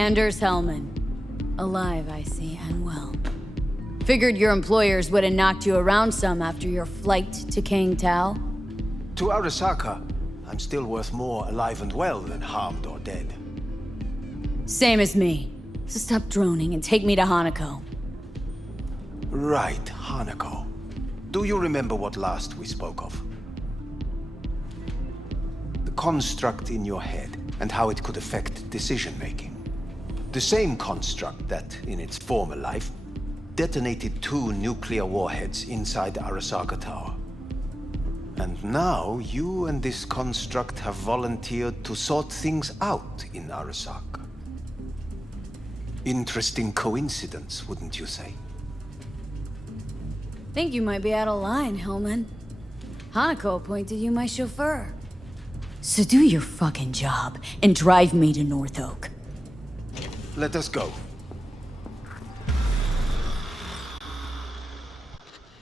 Anders Hellman. Alive, I see, and well. Figured your employers would have knocked you around some after your flight to King Tao. To Arasaka, I'm still worth more alive and well than harmed or dead. Same as me. So stop droning and take me to Hanako. Right, Hanako. Do you remember what last we spoke of? The construct in your head and how it could affect decision-making. The same construct that, in its former life, detonated 2 nuclear warheads inside the Arasaka Tower. And now, you and this construct have volunteered to sort things out in Arasaka. Interesting coincidence, wouldn't you say? Think you might be out of line, Hellman. Hanako appointed you my chauffeur. So do your fucking job and drive me to North Oak. Let us go.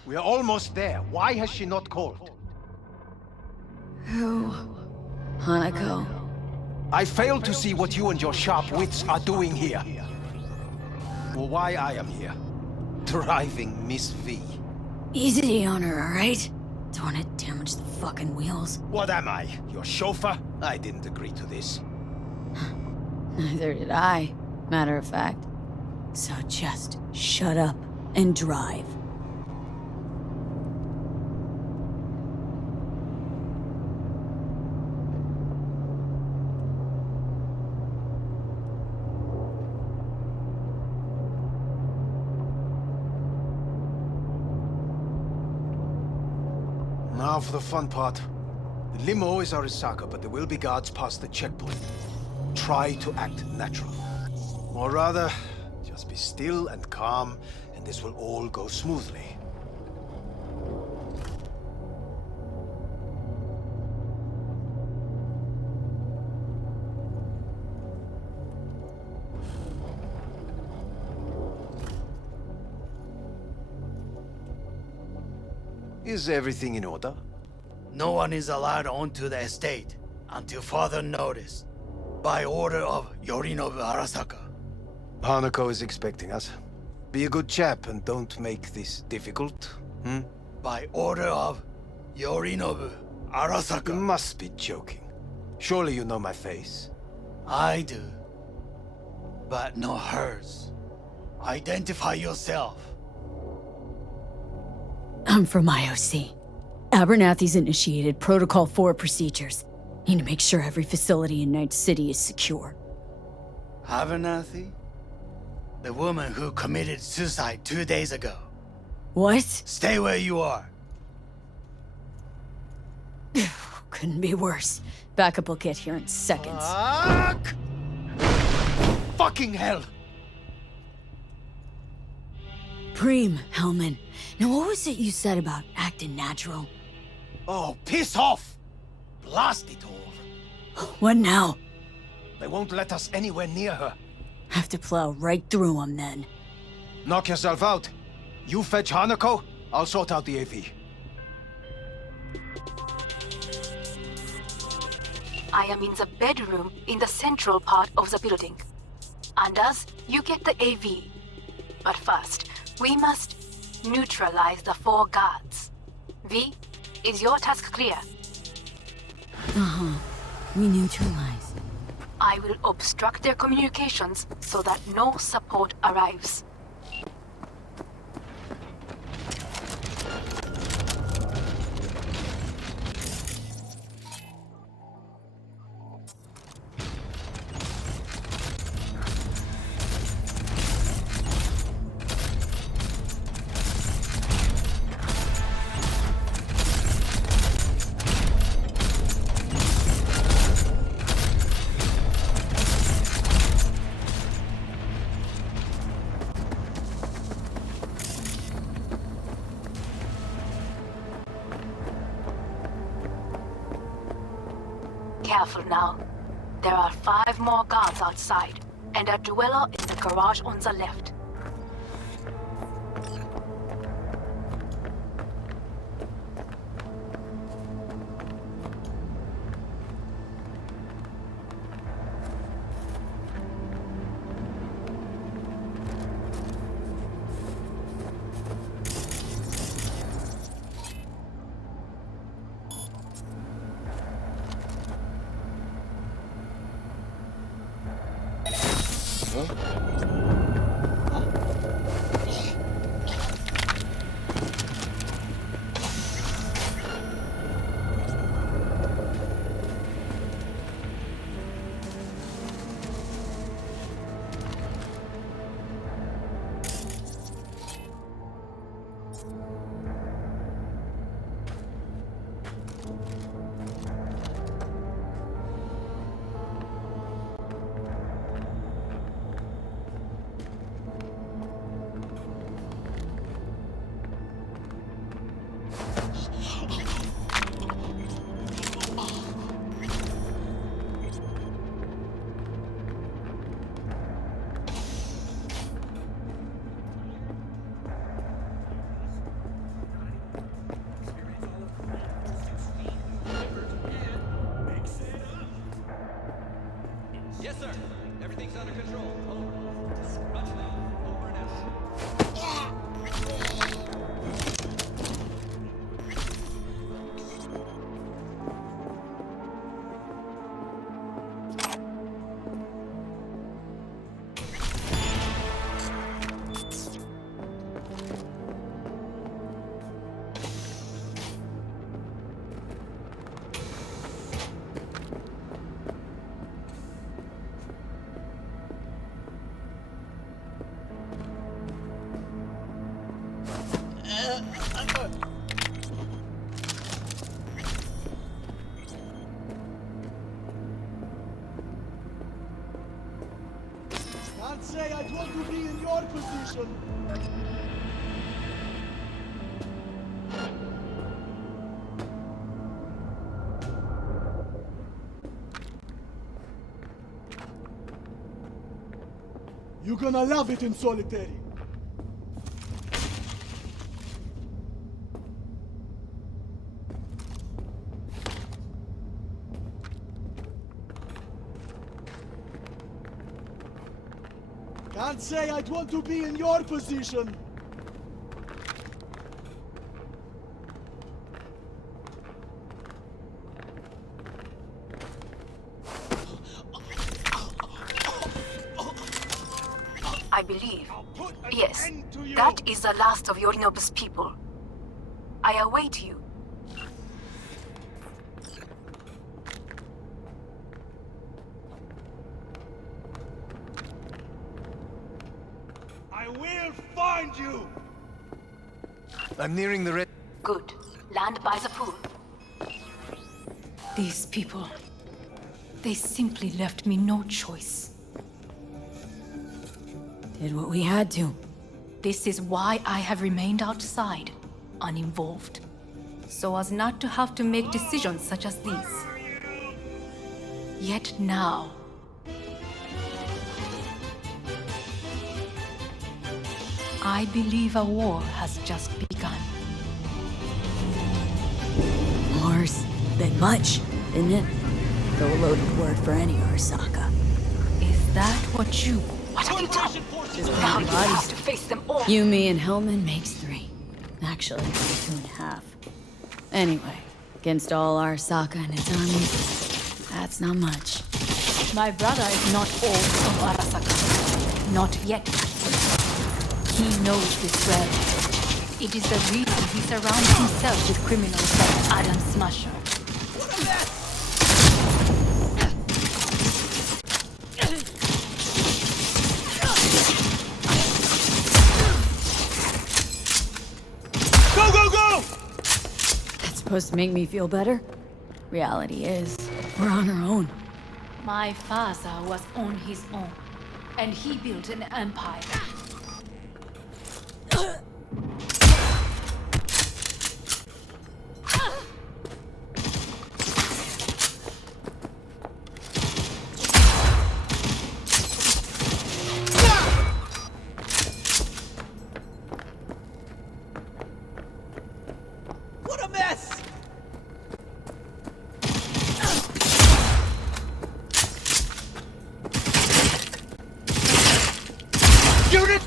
We are almost there. Why has she not called? Who? Hanako. I fail to see what you and your sharp wits are doing here. Or why I am here. Driving Miss V. Easy on her, alright? Don't want to damage the fucking wheels. What am I? Your chauffeur? I didn't agree to this. Neither did I, matter of fact. So just shut up and drive. Now for the fun part. The limo is Arasaka, but there will be guards past the checkpoint. Try to act natural. Or rather, just be still and calm, and this will all go smoothly. Is everything in order? No one is allowed onto the estate until further notice, by order of Yorinobu Arasaka. Hanako is expecting us. Be a good chap and don't make this difficult, hmm? By order of Yorinobu Arasaka. You must be joking. Surely you know my face. I do, but not hers. Identify yourself. I'm from IOC. Abernathy's initiated Protocol 4 procedures. Need to make sure every facility in Night City is secure. Abernathy? The woman who committed suicide 2 days ago. What? Stay where you are. Couldn't be worse. Backup will get here in seconds. Fuck! Fucking hell! Preem, Hellman. Now what was it you said about acting natural? Oh, piss off! Blast it all. What now? They won't let us anywhere near her. Have to plow right through them then. Knock yourself out. You fetch Hanako, I'll sort out the AV. I am in the bedroom in the central part of the building. Anders, you get the AV. But first, we must neutralize the 4 guards. V, is your task clear? Uh-huh. We neutralize. I will obstruct their communications so that no support arrives. Careful now. There are 5 more guards outside, and a dweller in the garage on the left. Yes, sir. Everything's under control. Over. Roger that. Over and out. Can't say I'd want to be in your position. You're gonna love it in solitary. Can't say I'd want to be in your position. I believe. Yes, that is the last of Yorinobu's people. I await you. I will find you! I'm nearing the red. Good. Land by the pool. These people, they simply left me no choice. Did what we had to. This is why I have remained outside, uninvolved, so as not to have to make decisions such as these. Yet now, I believe a war has just begun. War's a bit much, isn't it? The loaded word for any Arasaka. Is that what you... What have you done? Now you have to face them all. You, me, and Hellman makes 3. Actually, 2.5. Anyway, against all Arasaka and its army, that's not much. My brother is not all of Arasaka. Not yet. He knows this well. It is the reason he surrounds himself with criminals like Adam Smasher. Go, go, go! That's supposed to make me feel better? Reality is, we're on our own. My father was on his own, and he built an empire. What a mess! Unit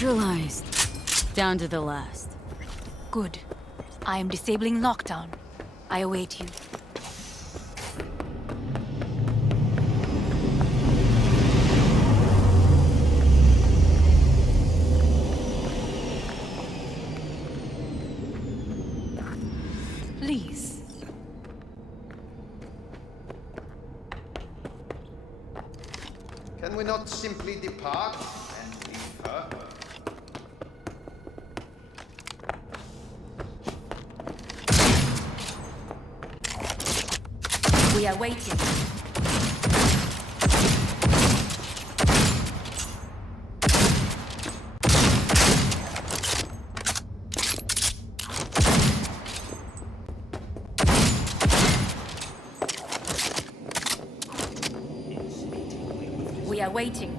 Neutralized. Down to the last. Good. I am disabling lockdown. I await you. Please. Can we not simply depart and leave her? We are waiting. We are waiting.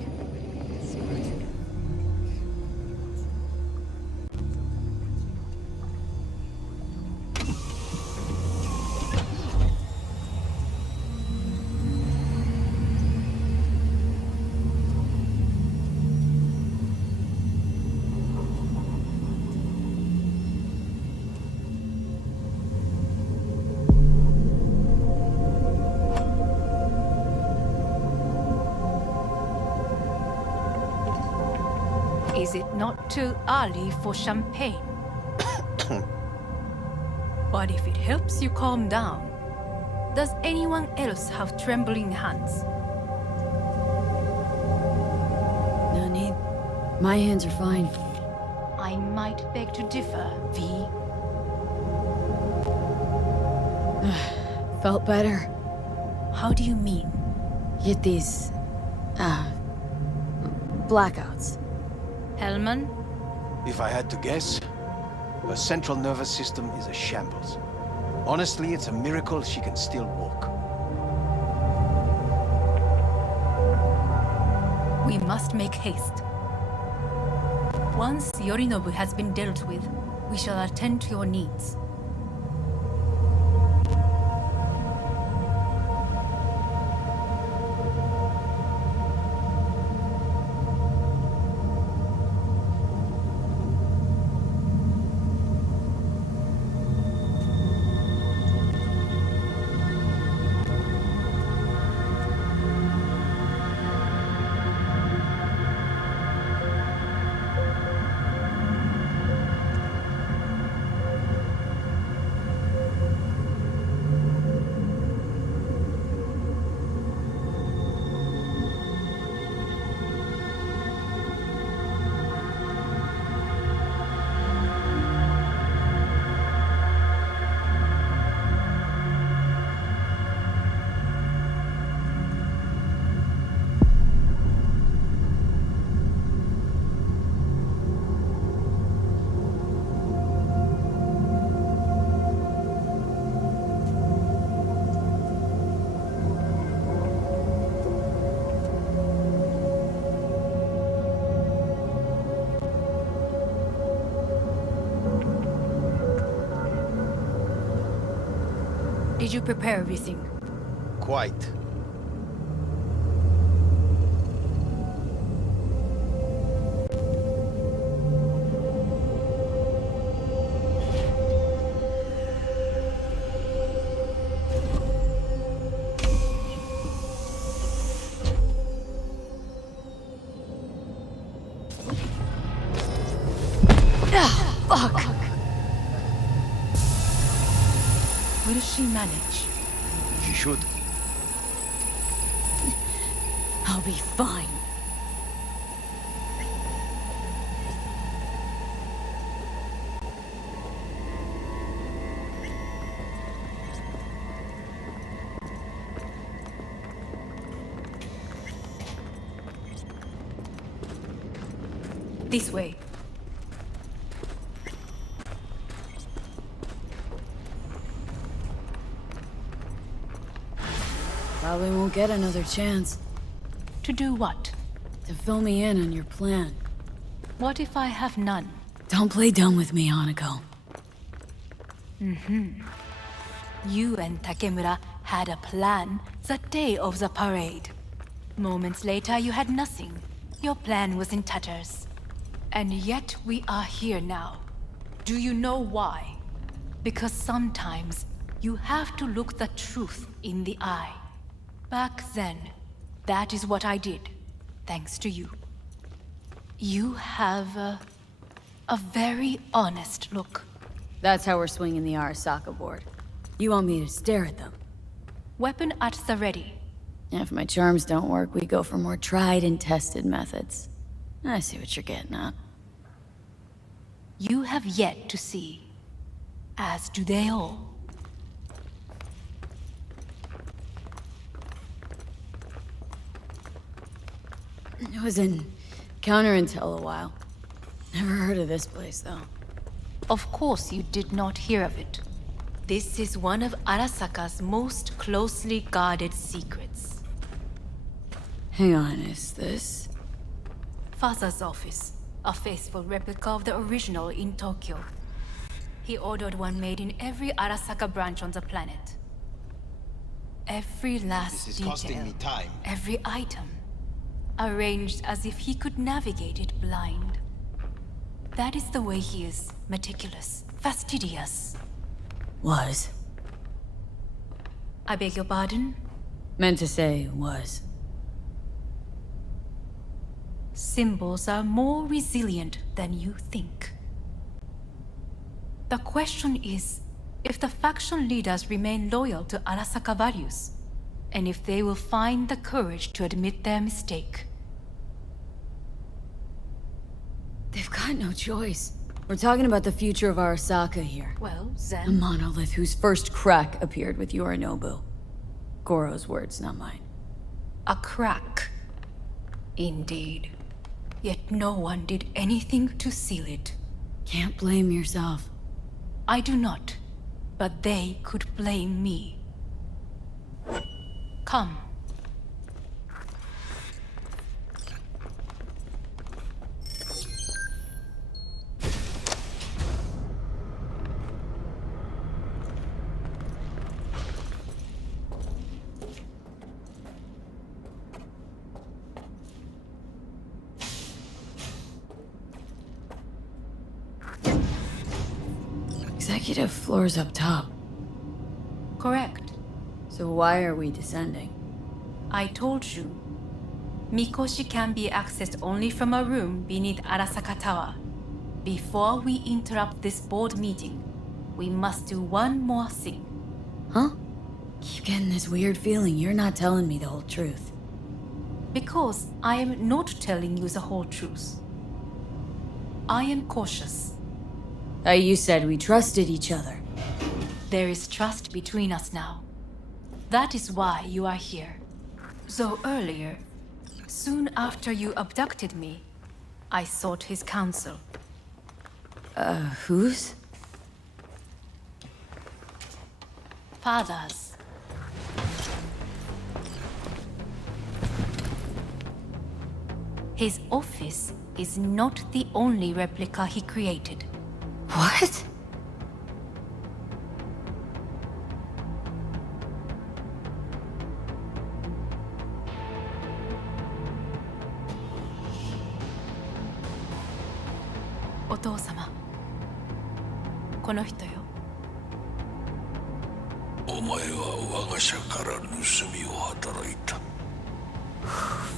Is it not too early for champagne? But if it helps you calm down, does anyone else have trembling hands? No need. My hands are fine. I might beg to differ, V. Felt better. How do you mean? Get these... blackouts. Hellman? If I had to guess, her central nervous system is a shambles. Honestly, it's a miracle she can still walk. We must make haste. Once Yorinobu has been dealt with, we shall attend to your needs. Did you prepare everything? Quite. Fuck! Will she manage? She should. I'll be fine. This way. Probably won't get another chance To do what? to fill me in on your plan. What if I have none? Don't play dumb with me, Hanako. You and Takemura had a plan the day of the parade. Moments later, you had nothing. Your plan was in tatters. And yet we are here now. Do you know why? Because sometimes you have to look the truth in the eye. Back then, that is what I did, thanks to you. You have a very honest look. That's how we're swinging the Arasaka board. You want me to stare at them? Weapon at the ready. If my charms don't work, we go for more tried and tested methods. I see what you're getting at. You have yet to see, as do they all. I was in counterintel a while. Never heard of this place, though. Of course you did not hear of it. This is one of Arasaka's most closely guarded secrets. Hang on, is this? Father's office, a faithful replica of the original in Tokyo. He ordered one made in every Arasaka branch on the planet. Every last This is detail, costing me time. every item, arranged as if he could navigate it blind. That is the way he is, meticulous, fastidious. Was. I beg your pardon? Meant to say was. Symbols are more resilient than you think. The question is, if the faction leaders remain loyal to Arasaka values, and if they will find the courage to admit their mistake. They've got no choice. We're talking about the future of Arasaka here. Well, A then... monolith whose first crack appeared with Yorinobu. Goro's words, not mine. A crack. Indeed. Yet no one did anything to seal it. Can't blame yourself. I do not, but they could blame me. Come. Executive floor's up top. Correct. So why are we descending? I told you. Mikoshi can be accessed only from a room beneath Arasaka Tower. Before we interrupt this board meeting, we must do one more thing. Huh? Keep getting this weird feeling you're not telling me the whole truth. Because I am not telling you the whole truth. I am cautious. You said we trusted each other. There is trust between us now. That is why you are here. So earlier, soon after you abducted me, I sought his counsel. Whose? Father's. His office is not the only replica he created. What? Otou-sama. この人よ。お前は我が社から盗みを働いた。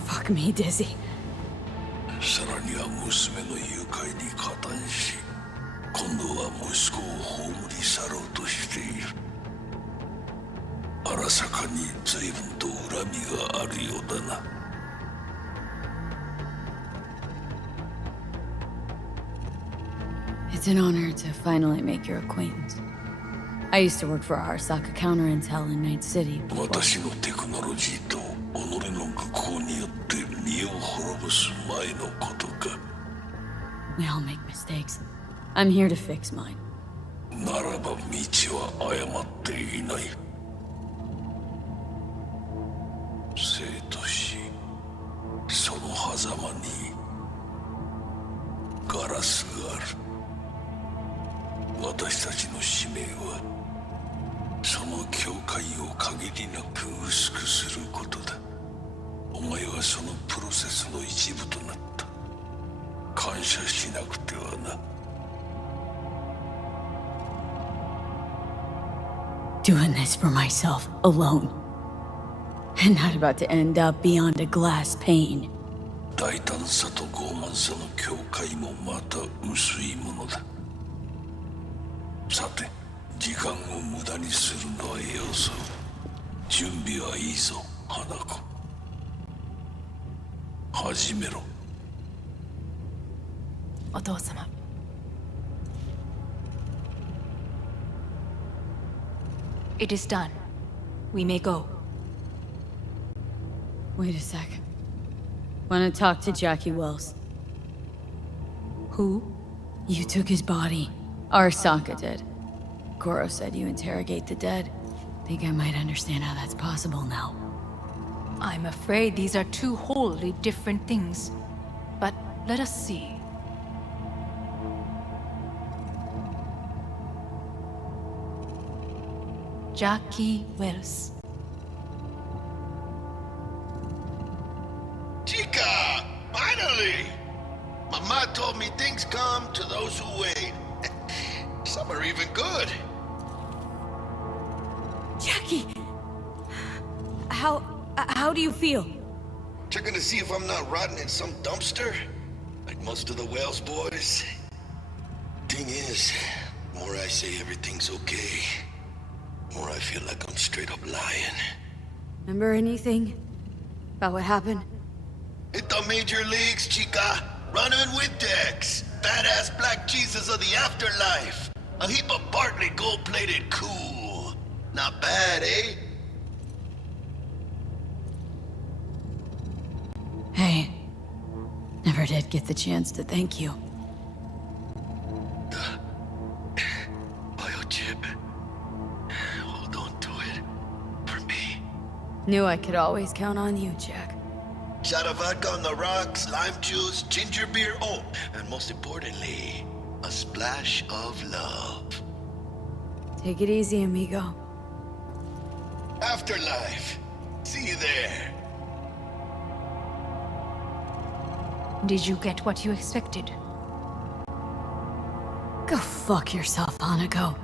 Fuck me, Dizzy. さらには娘の誘拐に加担し、今度は息子を葬り去ろうとしている。荒坂に随分と恨みがあるようだな。It's an honor to finally make your acquaintance. I used to work for Arasaka Counterintel in Night City before. 私のテクノロジーと己の愚行によって身を滅ぼす前のことか。We all make mistakes. I'm here to fix mine. ならば道は誤っていない。生と死、その狭間にガラスがある。私たちの使命はその境界を限りなく薄くすることだ。お前はそのプロセスの一部となった。感謝しなくてはな。Doing this for myself, alone. And not about to end up beyond a glass pane. 大胆さと傲慢さの境界もまた薄いものだ。さて、時間を無駄にするのはよそう。準備はいいぞ、花子。始めろ。お父様。It is done. We may go. Wait a sec. Wanna talk to Jackie Wells? Who? You took his body. Arasaka did. Goro said you interrogate the dead. Think I might understand how that's possible now. I'm afraid these are two wholly different things. But let us see. Jackie Wells. Chica! Finally! Mama told me things come to those who wait. Some are even good. Jackie! How do you feel? Checking to see if I'm not rotting in some dumpster, like most of the Wells boys. Thing is, the more I say everything's okay, the more I feel like I'm straight up lying. Remember anything about what happened? Hit the major leagues, chica. Running with Dex. Badass black Jesus of the afterlife. A heap of Bartley gold-plated cool. Not bad, eh? Hey, never did get the chance to thank you. Biochip. Hold on to it. For me. Knew I could always count on you, Jack. Shot of vodka on the rocks, lime juice, ginger beer, oh, and most importantly, a splash of love. Take it easy, amigo. Afterlife. See you there. Did you get what you expected? Go fuck yourself, Hanako.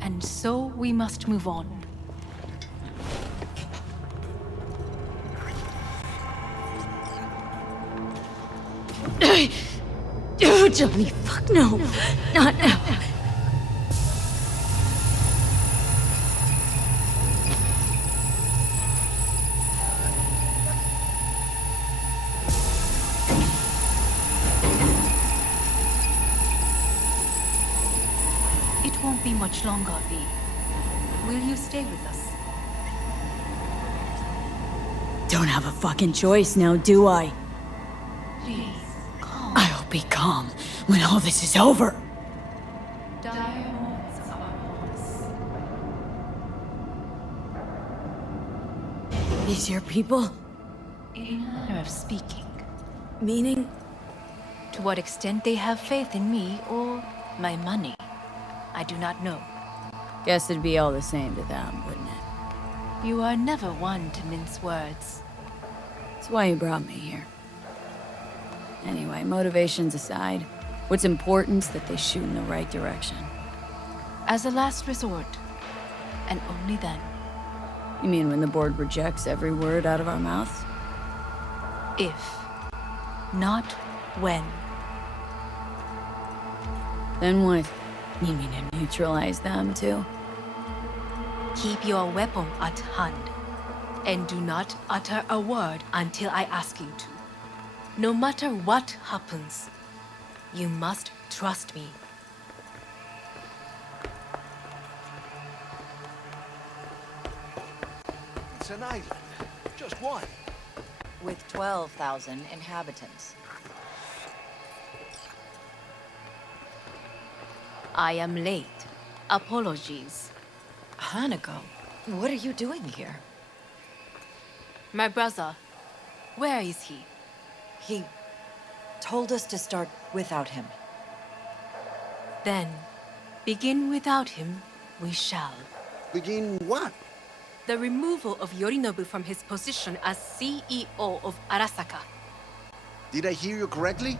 And so we must move on. Oh, Johnny, fuck no. Not now. It won't be much longer, V. Will you stay with us? Don't have a fucking choice now, do I? Please, calm. I'll be calm when all this is over. Dire moments are upon us. These your people? In a manner of speaking. Meaning? To what extent they have faith in me or my money, I do not know. Guess it'd be all the same to them, wouldn't it? You are never one to mince words. That's why you brought me here. Anyway, motivations aside, what's important is that they shoot in the right direction. As a last resort, and only then. You mean when the board rejects every word out of our mouths? If, not when. Then what? You mean to neutralize them, too? Keep your weapon at hand, and do not utter a word until I ask you to. No matter what happens, you must trust me. It's an island. Just one. With 12,000 inhabitants. I am late. Apologies. Hanako, what are you doing here? My brother, where is he? He told us to start without him. Then, begin without him, we shall. Begin what? The removal of Yorinobu from his position as CEO of Arasaka. Did I hear you correctly?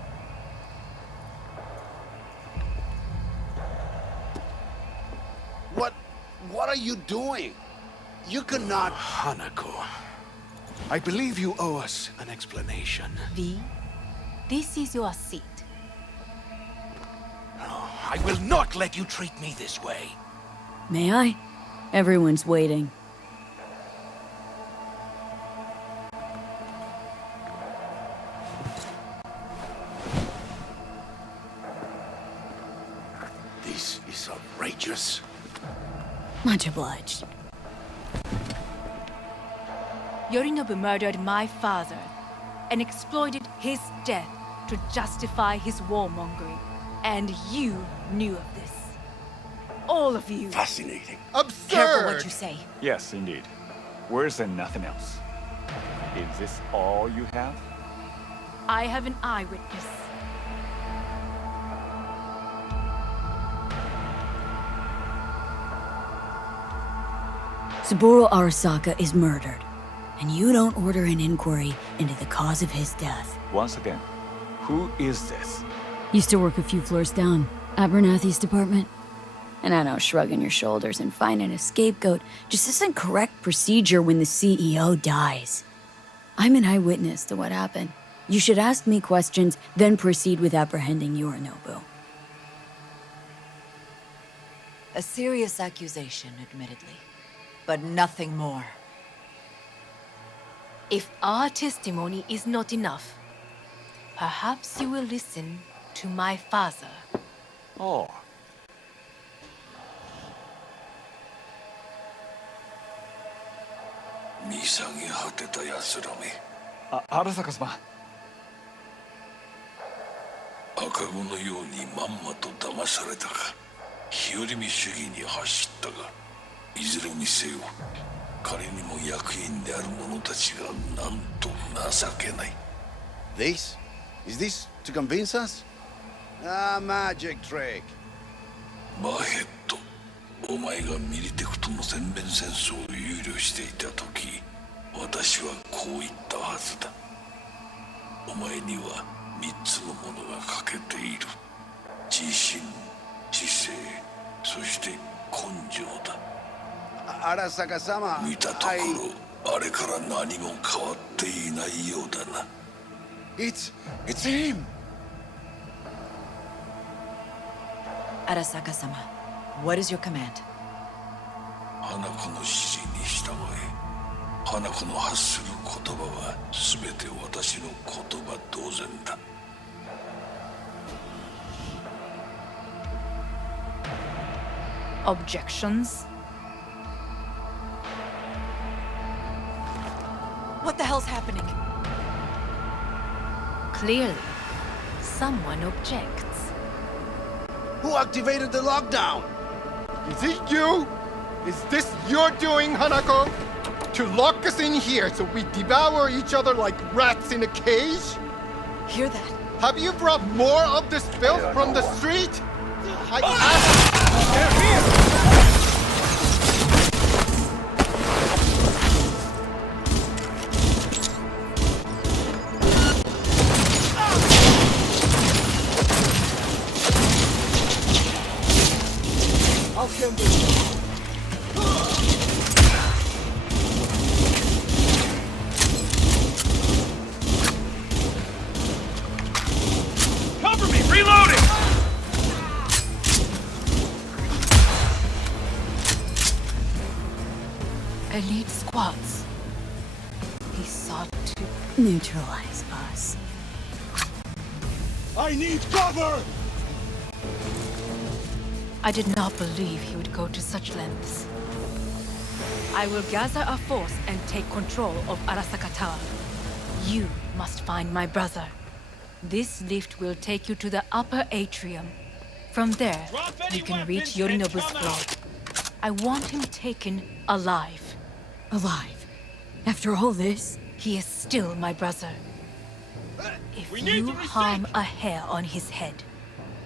What are you doing? You cannot... Hanako, I believe you owe us an explanation. V, this is your seat. I will not let you treat me this way. May I? Everyone's waiting. This is outrageous. Much obliged. Yorinobu murdered my father and exploited his death to justify his warmongering. And you knew of this. All of you. Fascinating. Absurd! Careful what you say. Yes, indeed. Worse than nothing else. Is this all you have? I have an eyewitness. Saburo Arasaka is murdered, and you don't order an inquiry into the cause of his death. Once again, who is this? Used to work a few floors down, Abernathy's department. And I know shrugging your shoulders and finding a scapegoat just isn't correct procedure when the CEO dies. I'm an eyewitness to what happened. You should ask me questions, then proceed with apprehending Yorinobu. A serious accusation, admittedly. But nothing more. If our testimony is not enough, perhaps you will listen to my father. Oh. Arasaka-sama. 赤子のようにまんまと騙されたか、日和見主義に走ったが、いずれにせよ、彼にも役員である者たちがなんと情けない。This? Is this to convince us? Ah, magic trick. マーヘッド、お前がミリテクとの全面戦争を憂慮していた時、私はこう言ったはずだ。お前には3つのものが欠けている。自信、知性、そして根性だ。Arasaka-sama, 見たところ、あれから何も変わっていないようだな。It's him! Arasaka-sama, what is your command? 花子の指示に従え。花子の発する言葉は全て私の言葉同然だ。Objections? What the hell's happening? Clearly, someone objects. Who activated the lockdown? Is it you? Is this your doing, Hanako? To lock us in here so we devour each other like rats in a cage? Hear that? Have you brought more of this filth from the street? I asked... They're here! I'll kill this. Cover me! Reloading! Elite squads. He sought to Neutralize us. I need cover! I did not believe he would go to such lengths. I will gather a force and take control of Arasaka Tower. You must find my brother. This lift will take you to the upper atrium. From there, you can reach Yorinobu's floor. I want him taken alive. Alive? After all this? He is still my brother. If you harm a hair on his head,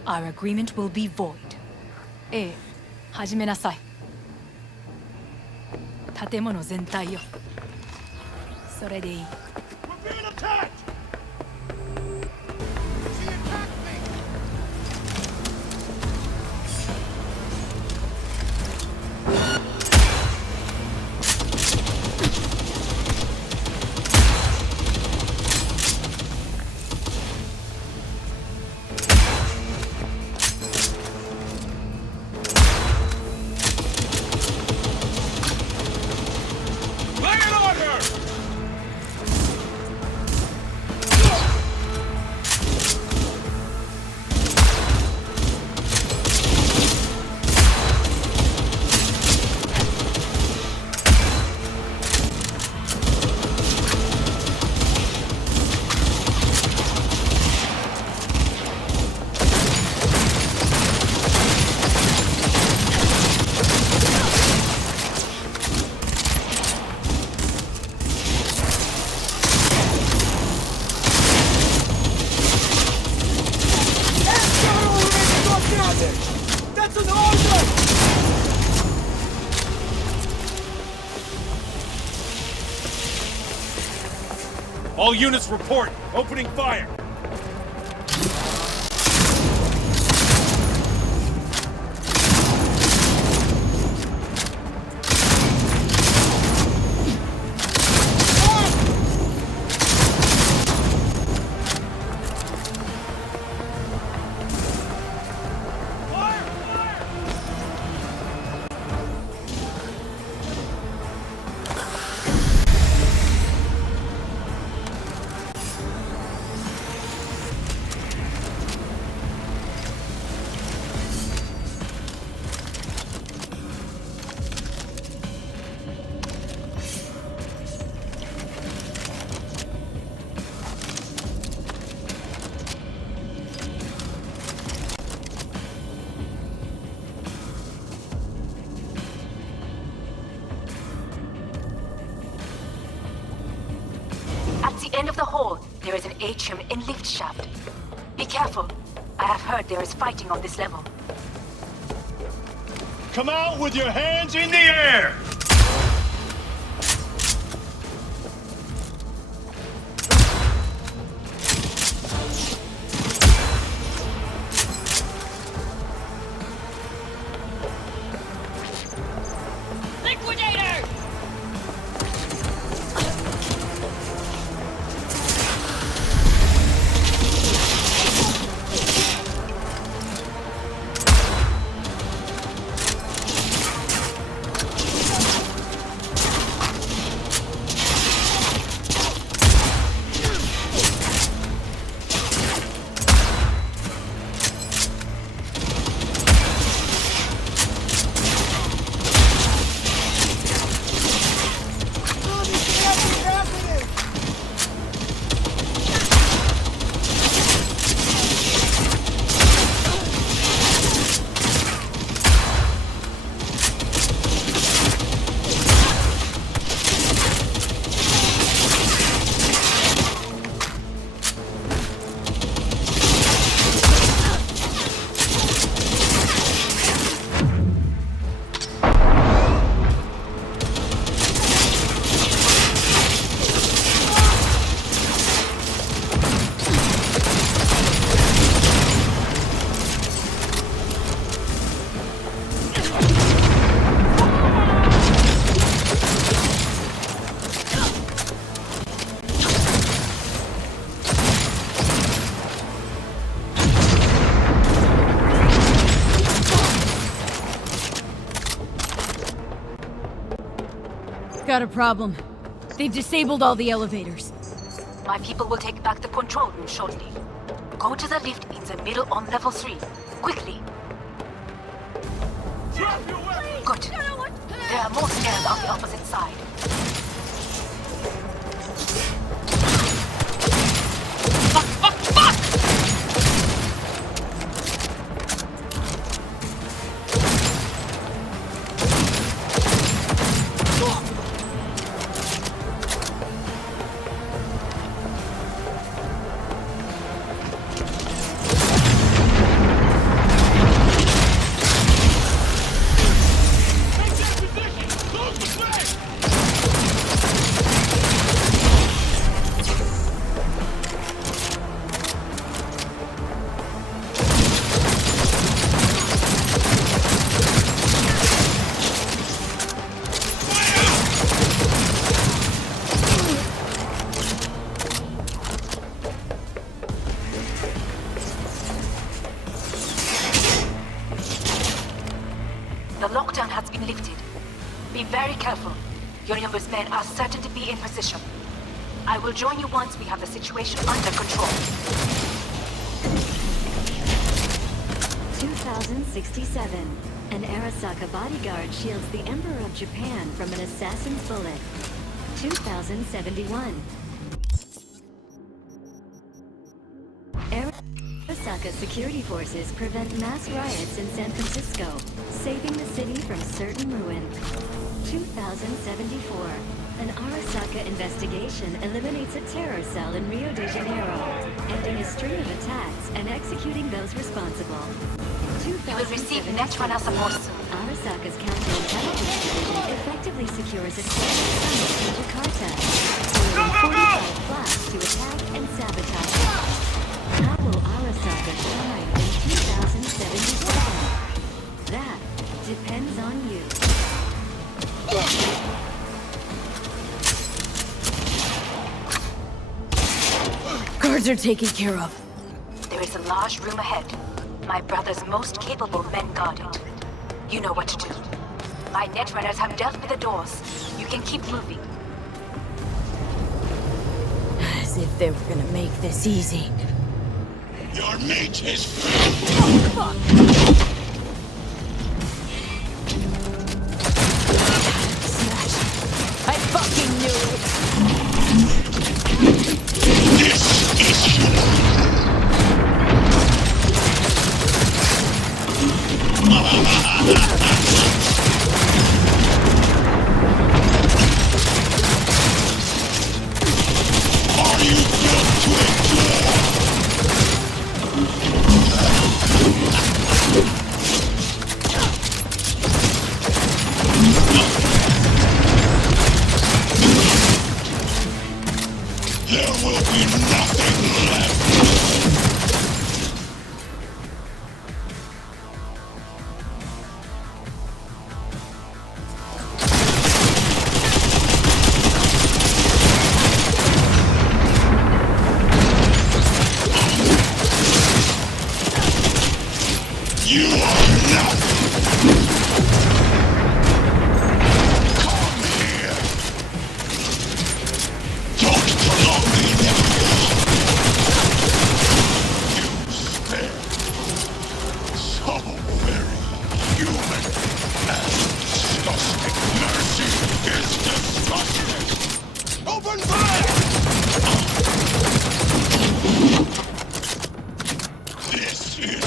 our agreement will be void. 始めなさい。建物全体よ。それでいい。We're being attacked! She attacked me! Lay it on her! That's an order! All units report! Opening fire! At the end of the hall, there is an atrium and lift shaft. Be careful. I have heard there is fighting on this level. Come out with your hands in the air! Got a problem. They've disabled all the elevators. My people will take back the control room shortly. Go to the lift in the middle on level 3. Quickly. Good. There are more stairs on the opposite side. Take that position! Close the way! Be very careful. Yorinobu's men are certain to be in position. I will join you once we have the situation under control. 2067. An Arasaka bodyguard shields the Emperor of Japan from an assassin's bullet. 2071. Arasaka security forces prevent mass riots in San Francisco, saving the city from certain ruin. 2074. An Arasaka investigation eliminates a terror cell in Rio de Janeiro, ending a string of attacks and executing those responsible. You will receive net-runner support soon. Arasaka's counterintelligence division effectively secures a close summit in Jakarta, foiling 45 plots to attack and sabotage. How will Arasaka shine in 2077? That depends on you. Guards are taken care of. There is a large room ahead. My brother's most capable men guard it. You know what to do. My netrunners have dealt with the doors. You can keep moving. As if they were gonna make this easy. Your mate is Fuck! Smash! I fucking knew it! There will be nothing left. You are nothing. Come here. Don't prolong the inevitable. You stare so very human and disgusting. Mercy is disgusting. Open fire! This is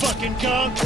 fucking cunt!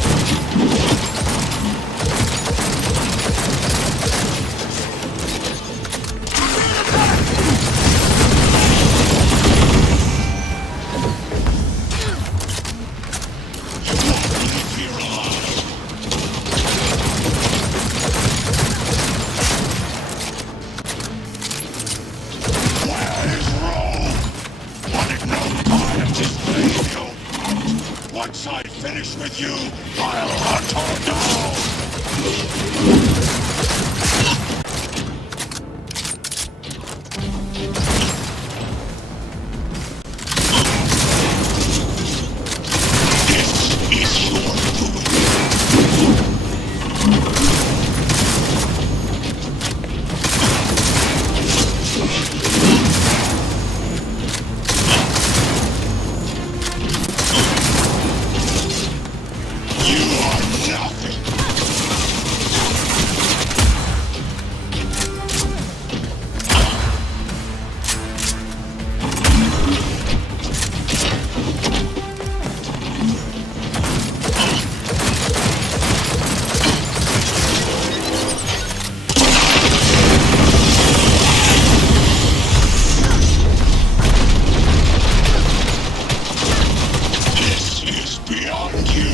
Once I finish with you, I'll hunt her down! beyond you.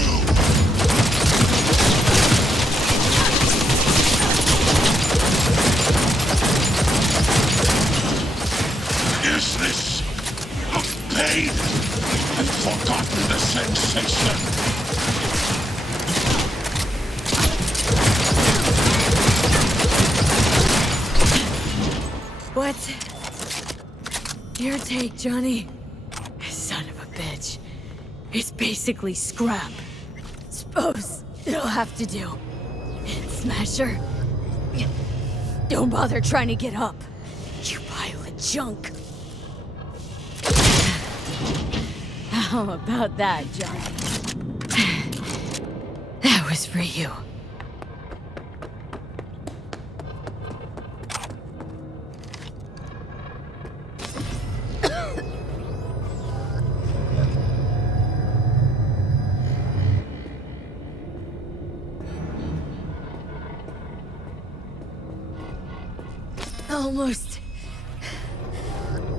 Is this a pain? I've forgotten the sensation. What? Your take, Johnny. Son of a bitch. It's basically scrap. Suppose it'll have to do. Smasher. Don't bother trying to get up. You pile of junk. How about that, Johnny? That was for you. Almost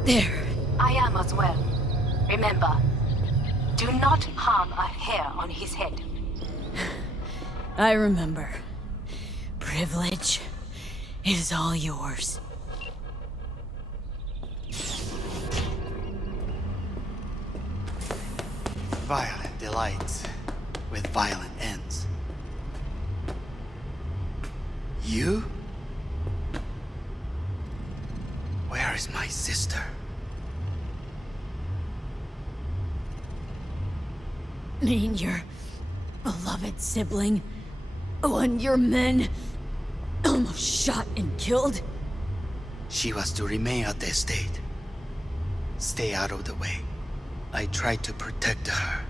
there. I am as well. Remember, do not harm a hair on his head. I remember. Privilege is all yours. Violent delights with violent ends. You? Where is my sister? Mean your beloved sibling? The one your men almost shot and killed? She was to remain at the estate. Stay out of the way. I tried to protect her.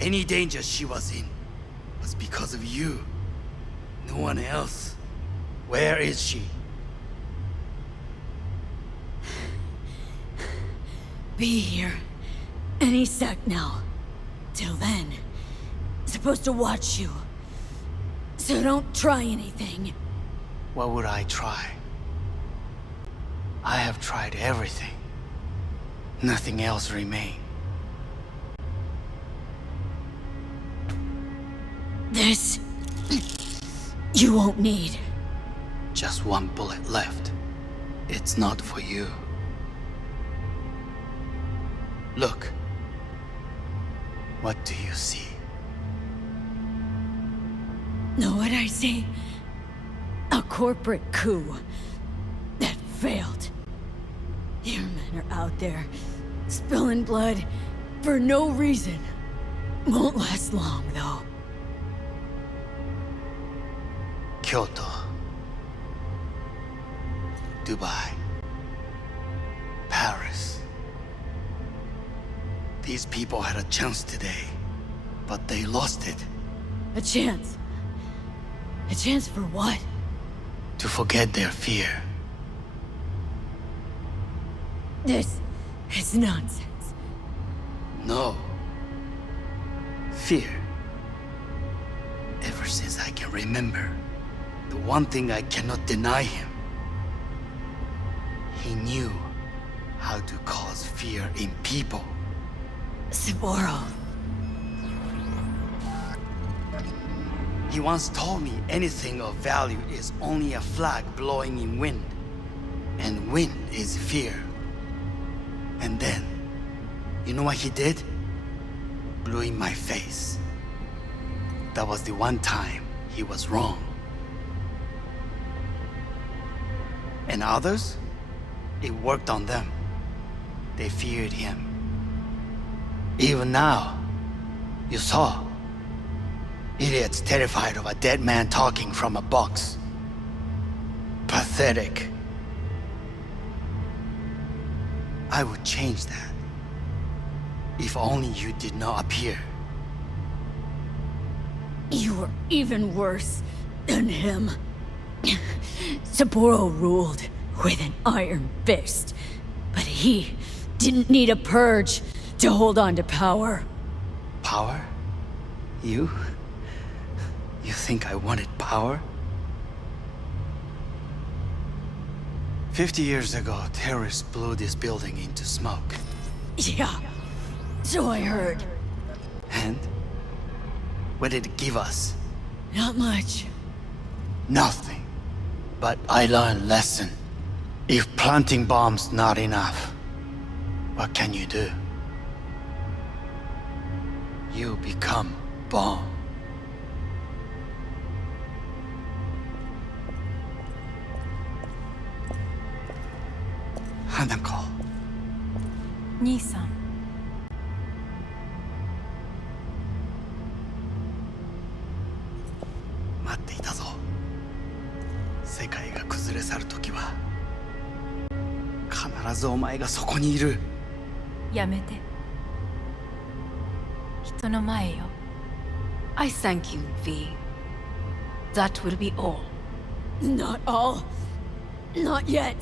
Any danger she was in was because of you. No one else. Where is she? Be here any sec now. Till then, supposed to watch you. So don't try anything. What would I try? I have tried everything. Nothing else remains. This... you won't need. Just one bullet left. It's not for you. Look. What do you see? Know what I see? A corporate coup that failed. Your men are out there, spilling blood for no reason. Won't last long, though. Kyoto. Dubai. Paris. These people had a chance today, but they lost it. A chance? A chance for what? To forget their fear. This is nonsense. No. Fear. Ever since I can remember, the one thing I cannot deny him. He knew how to cause fear in people. Saburo. He once told me anything of value is only a flag blowing in wind. And wind is fear. And then, you know what he did? Blew in my face. That was the one time he was wrong. And others? It worked on them. They feared him. Even now, you saw. Idiots terrified of a dead man talking from a box. Pathetic. I would change that. If only you did not appear. You were even worse than him. Saburo ruled with an iron fist, but he didn't need a purge to hold on to power. Power? You? You think I wanted power? 50 years ago, terrorists blew this building into smoke. Yeah, so I heard. And What did it give us? Not much. Nothing. But I learned lesson. If planting bombs not enough, what can you do? You become bomb. Hanako. 兄さん。待っていたぞ。世界が崩れ去る時は必ずお前がそこにいる。やめて。人の前よ。I thank you, V. That will be all. Not all. Not yet.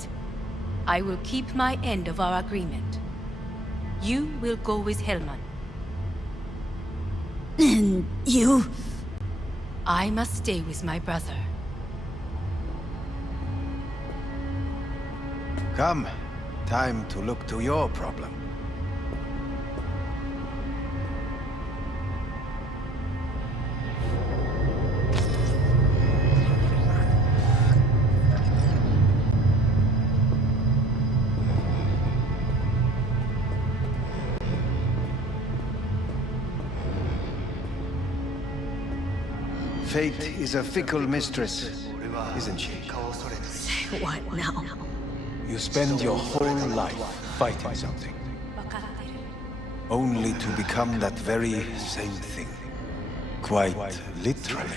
I will keep my end of our agreement. You will go with Hellman. And you? I must stay with my brother. Come. Time to look to your problem. Fate is a fickle mistress, isn't she? What now? You spend your whole life fighting something, only to become that very same thing. Quite literally.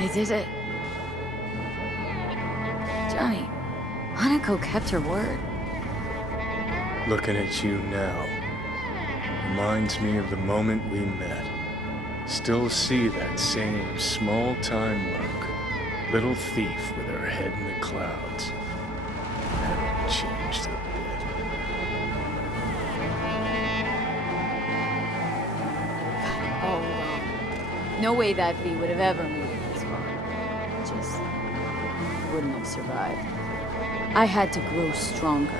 I did it. Johnny, Hanako kept her word. Looking at you now reminds me of the moment we met. Still see that same small-time look. Little thief with her head in the clouds. Haven't changed a bit. All wrong. No way that V would have ever made it this far. Just wouldn't have survived. I had to grow stronger.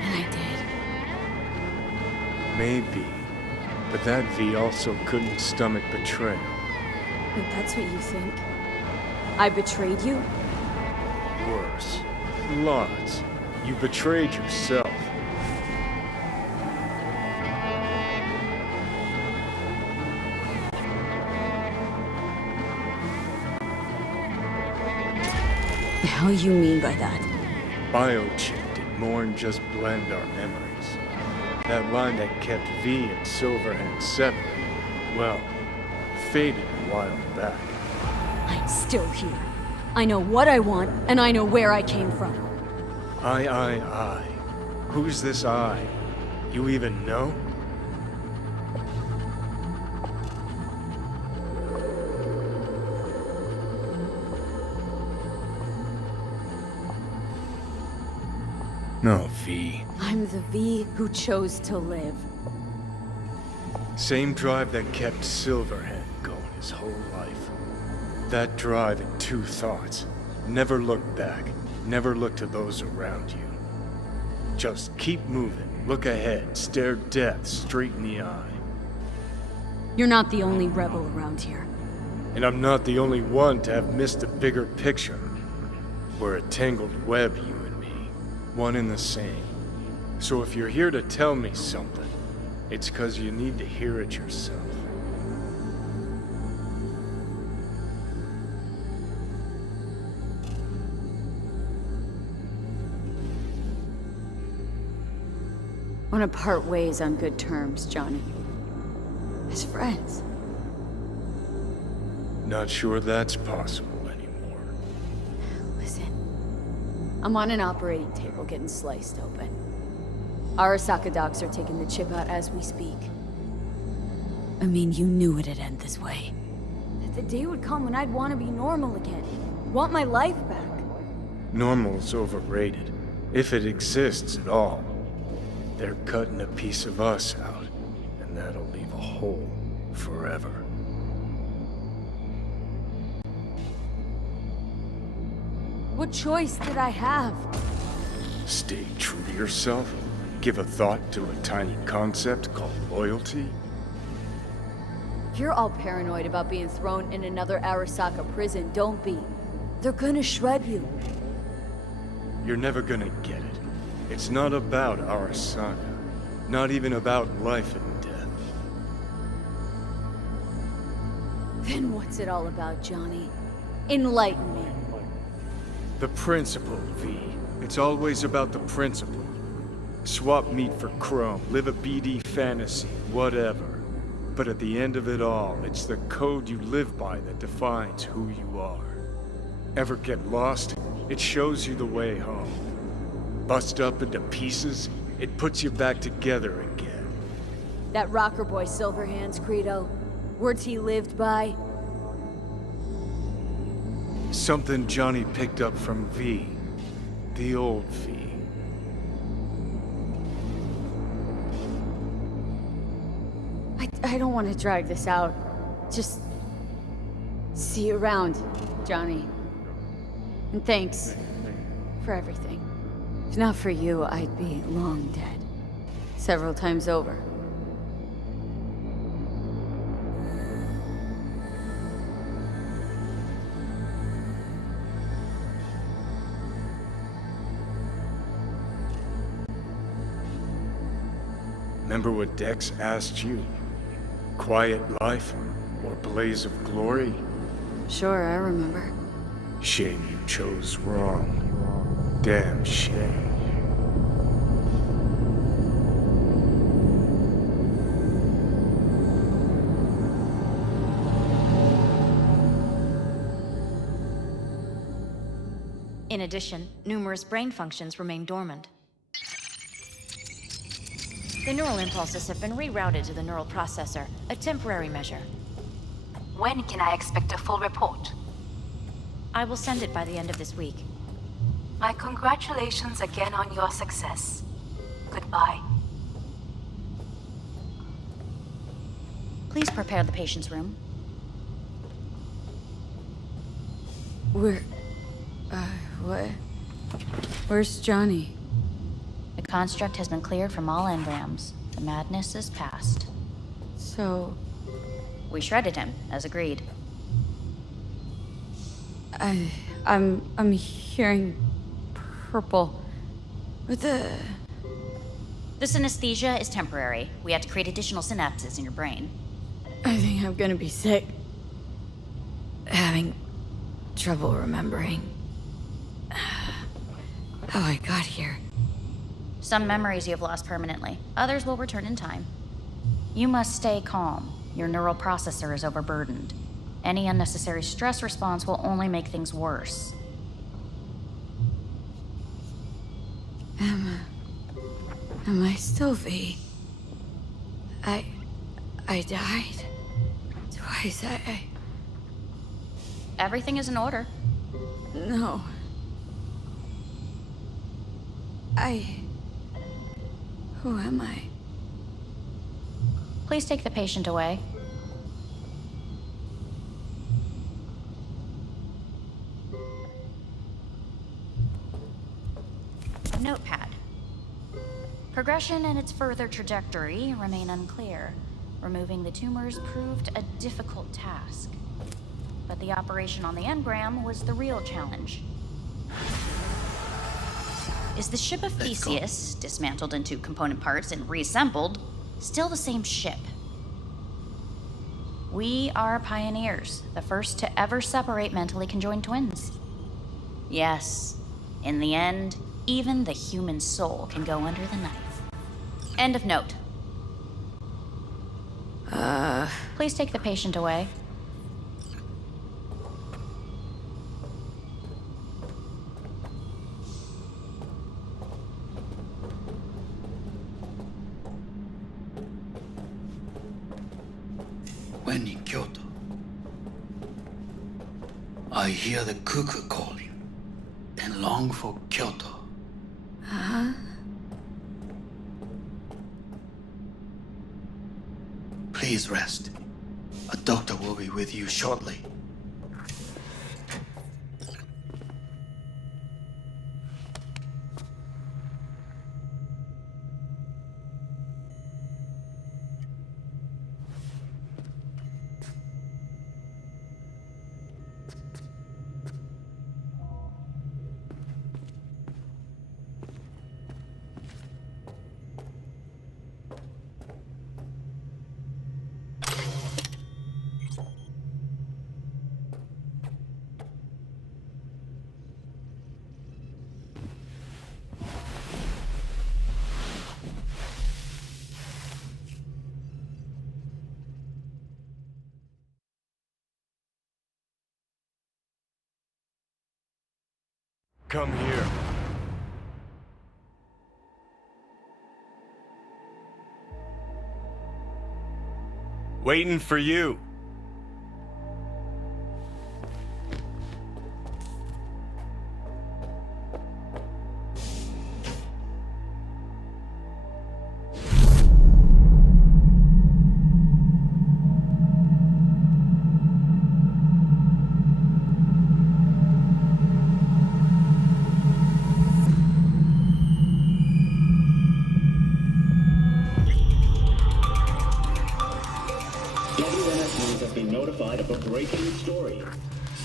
And I did. Maybe. But that V also couldn't stomach betrayal. But that's what you think? I betrayed you? Worse. Lots. You betrayed yourself. The hell you mean by that? Biochip did more than just blend our memories. That line that kept V and Silverhand separate, well, faded a while back. I'm still here. I know what I want, and I know where I came from. I. Who's this I? You even know? No, V. I'm the V who chose to live. Same drive that kept Silverhead going his whole life. That drive and two thoughts. Never look back. Never look to those around you. Just keep moving. Look ahead. Stare death straight in the eye. You're not the only rebel around here. And I'm not the only one to have missed the bigger picture. We're a tangled web, you and me. One and the same. So if you're here to tell me something, it's 'cause you need to hear it yourself. Want to part ways on good terms, Johnny. As friends. Not sure that's possible anymore. Listen. I'm on an operating table getting sliced open. Arasaka docs are taking the chip out as we speak. I mean, you knew it'd end this way. That the day would come when I'd want to be normal again. Want my life back. Normal's overrated. If it exists at all. They're cutting a piece of us out, and that'll leave a hole forever. What choice did I have? Stay true to yourself? Give a thought to a tiny concept called loyalty? If you're all paranoid about being thrown in another Arasaka prison, don't be. They're gonna shred you. You're never gonna get it. It's not about Arasaka. Not even about life and death. Then what's it all about, Johnny? Enlighten me. The principle, V. It's always about the principle. Swap meat for chrome, live a BD fantasy, whatever. But at the end of it all, it's the code you live by that defines who you are. Ever get lost? It shows you the way home. Bust up into pieces, it puts you back together again. That rocker boy Silverhand's credo. Words he lived by. Something Johnny picked up from V. The old V. I don't want to drag this out. Just see you around, Johnny. And thanks for everything. If not for you, I'd be long dead. Several times over. Remember what Dex asked you? Quiet life or blaze of glory? Sure, I remember. Shame you chose wrong. Damn shame. In addition, numerous brain functions remain dormant. The neural impulses have been rerouted to the neural processor, a temporary measure. When can I expect a full report? I will send it by the end of this week. My congratulations again on your success. Goodbye. Please prepare the patient's room. What? Where's Johnny? The construct has been cleared from all engrams. The madness is past. So... We shredded him, as agreed. I'm hearing purple. What the... The synesthesia is temporary. We have to create additional synapses in your brain. I think I'm gonna be sick. Having trouble remembering how I got here. Some memories you have lost permanently. Others will return in time. You must stay calm. Your neural processor is overburdened. Any unnecessary stress response will only make things worse. Am I still V? I died twice. Everything is in order. No. Who am I? Please take the patient away. Notepad. Progression and its further trajectory remain unclear. Removing the tumors proved a difficult task. But the operation on the engram was the real challenge. Is the ship of Theseus, dismantled into component parts and reassembled, still the same ship? We are pioneers, the first to ever separate mentally conjoined twins. Yes, in the end, even the human soul can go under the knife. End of note. Please take the patient away. When in Kyoto, I hear the cuckoo calling and long for Kyoto. Huh? Please rest. A doctor will be with you shortly. Come here. Waiting for you.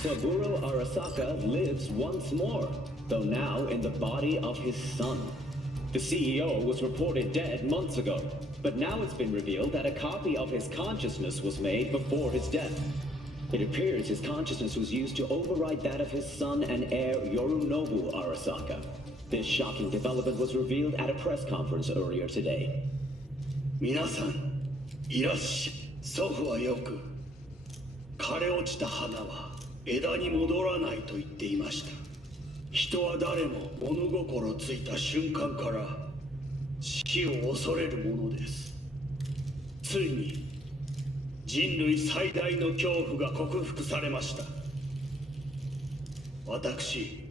Saburo Arasaka lives once more, though now in the body of his son. The CEO was reported dead months ago, but now it's been revealed that a copy of his consciousness was made before his death. It appears his consciousness was used to override that of his son and heir Yorinobu Arasaka. This shocking development was revealed at a press conference earlier today. 皆さん、いらっしゃい。祖父はよく、枯れ落ちた花は枝に戻らないと言っていました。人は誰も物心ついた瞬間から死を恐れるものです。ついに人類最大の恐怖が克服されました。私、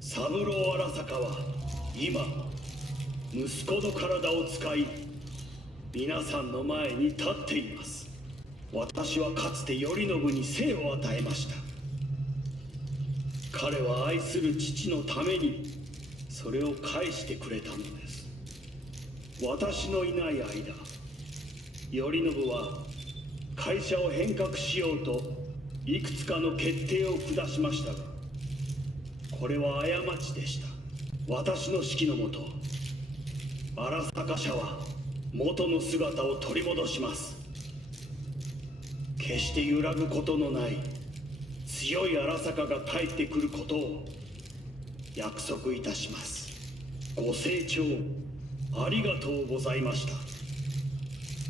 三郎荒坂は今、息子の体を使い、皆さんの前に立っています。私はかつて頼信に生を与えました。彼は愛する父のためにそれを返してくれたのです。私のいない間、頼信は会社を変革しようといくつかの決定を下しましたが、これは過ちでした。私の指揮のもと、荒坂社は元の姿を取り戻します。決して揺らぐことのない強い荒坂が帰ってくることを約束いたします。ご清聴ありがとうございました。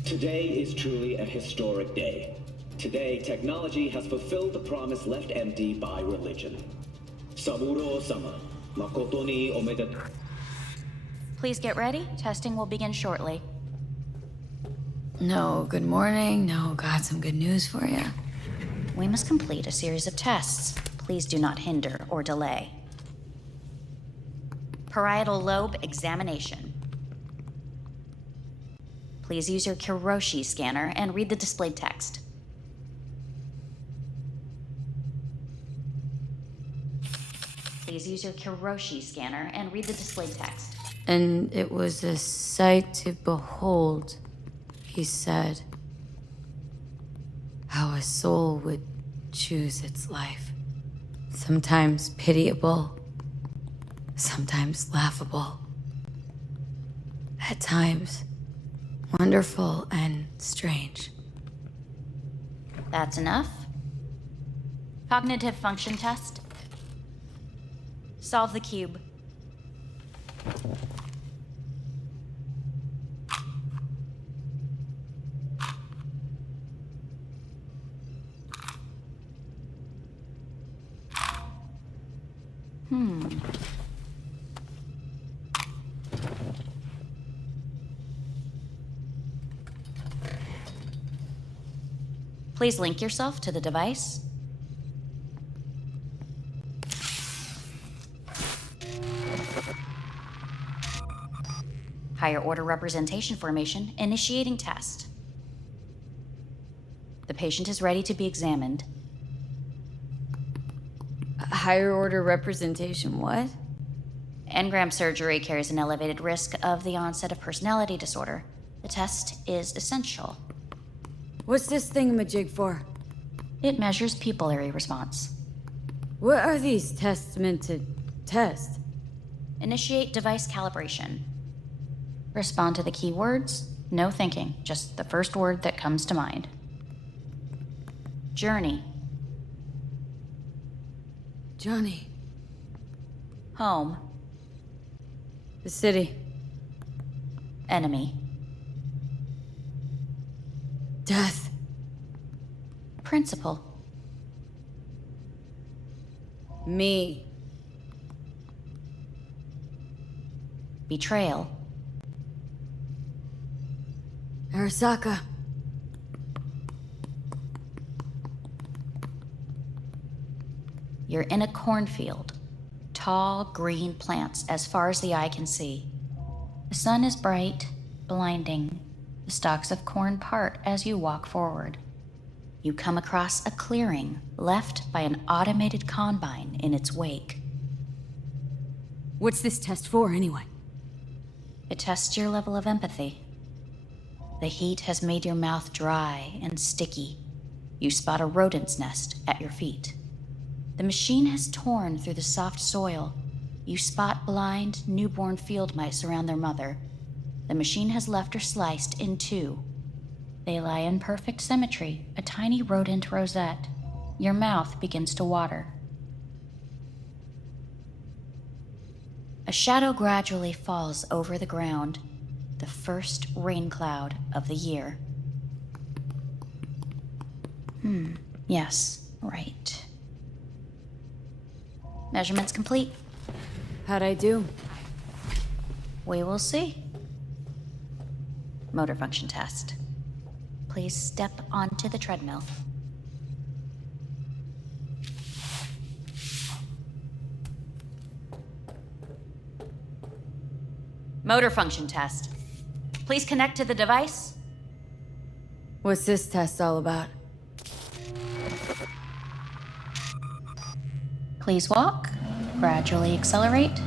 Today is truly a historic day. Today, technology has fulfilled the promise left empty by religion. Saburo-sama, makoto ni omedetou. Please get ready. Testing will begin shortly. No, good morning. No, got some good news for you. We must complete a series of tests. Please do not hinder or delay. Parietal lobe examination. Please use your Kiroshi scanner and read the displayed text. Please use your Kiroshi scanner and read the displayed text. And it was a sight to behold, he said. How a soul would choose its life. Sometimes pitiable, sometimes laughable. At times, wonderful and strange. That's enough. Cognitive function test. Solve the cube. Please link yourself to the device. Higher order representation formation, initiating test. The patient is ready to be examined. Higher order representation, what? Engram surgery carries an elevated risk of the onset of personality disorder. The test is essential. What's this thingamajig for? It measures pupillary response. What are these tests meant to test? Initiate device calibration. Respond to the keywords. No thinking, just the first word that comes to mind. Journey. Johnny. Home. The city. Enemy. Death. Principal. Me. Betrayal. Arasaka. You're in a cornfield. Tall, green plants as far as the eye can see. The sun is bright, blinding. The stalks of corn part as you walk forward. You come across a clearing left by an automated combine in its wake. What's this test for, anyway? It tests your level of empathy. The heat has made your mouth dry and sticky. You spot a rodent's nest at your feet. The machine has torn through the soft soil. You spot blind, newborn field mice around their mother. The machine has left her sliced in two. They lie in perfect symmetry, a tiny rodent rosette. Your mouth begins to water. A shadow gradually falls over the ground, the first rain cloud of the year. Yes, right. Measurements complete. How'd I do? We will see. Motor function test. Please step onto the treadmill. Motor function test. Please connect to the device. What's this test all about? Please walk. Gradually accelerate.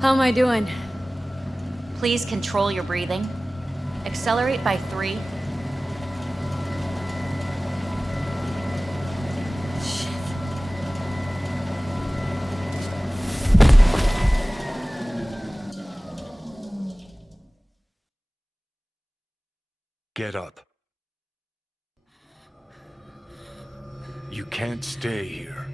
How am I doing? Please control your breathing. Accelerate by 3. Get up. You can't stay here.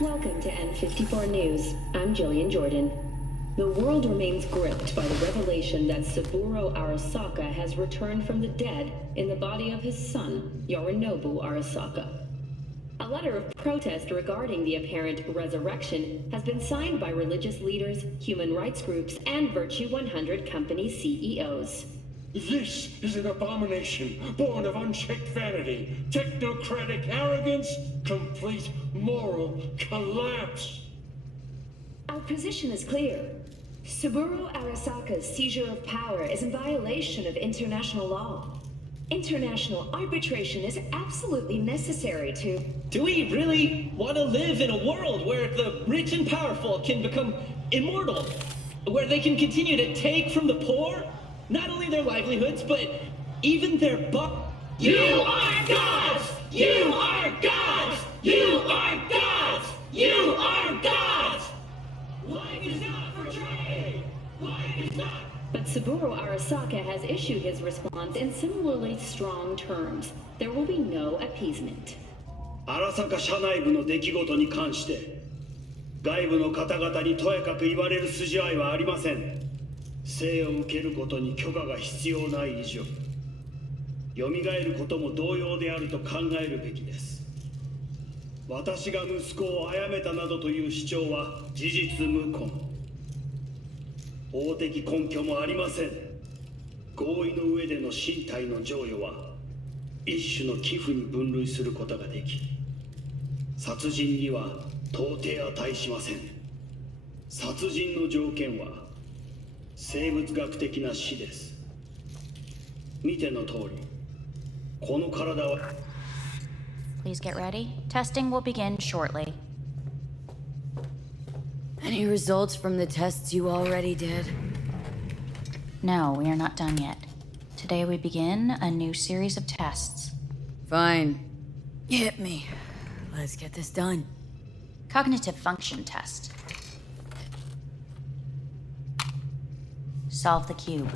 Welcome to N54 News. I'm Jillian Jordan. The world remains gripped by the revelation that Saburo Arasaka has returned from the dead in the body of his son, Yorinobu Arasaka. A letter of protest regarding the apparent resurrection has been signed by religious leaders, human rights groups, and Virtue 100 company CEOs. This is an abomination born of unchecked vanity, technocratic arrogance, complete moral collapse. Our position is clear. Saburo Arasaka's seizure of power is in violation of international law. International arbitration is absolutely necessary to... Do we really want to live in a world where the rich and powerful can become immortal? Where they can continue to take from the poor? Not only their livelihoods, but even their You are gods! You are gods! You are gods! You are gods! Life is not for trade! Life is not... But Saburo Arasaka has issued his response in similarly strong terms. There will be no appeasement. 荒坂社内部の出来事に関して外部の方々にとやかく言われる筋合いはありません。生を受けることに許可が必要ない以上、蘇ることも同様であると考えるべきです。私が息子を殺めたなどという主張は事実無根。法的根拠もありません。合意の上での身体の贈与は一種の寄付に分類することができ、殺人には到底値しません。殺人の条件は生物学的な死です。見ての通り、この体は Please get ready. Testing will begin shortly. Any results from the tests you already did? No, we are not done yet. Today we begin a new series of tests. Fine. Hit me. Let's get this done. Cognitive function test. Solve the cube.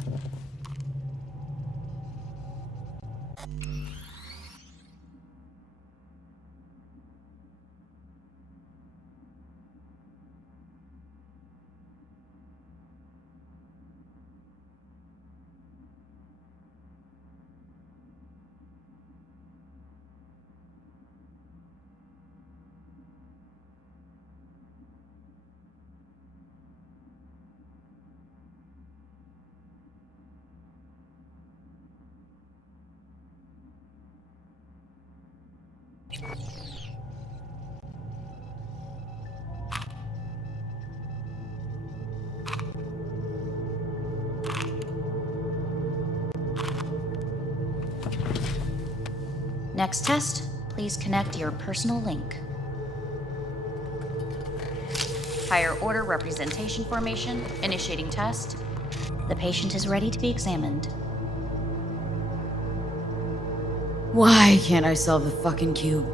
Next test, please connect your personal link. Higher order representation formation, initiating test. The patient is ready to be examined. Why can't I solve the fucking cube?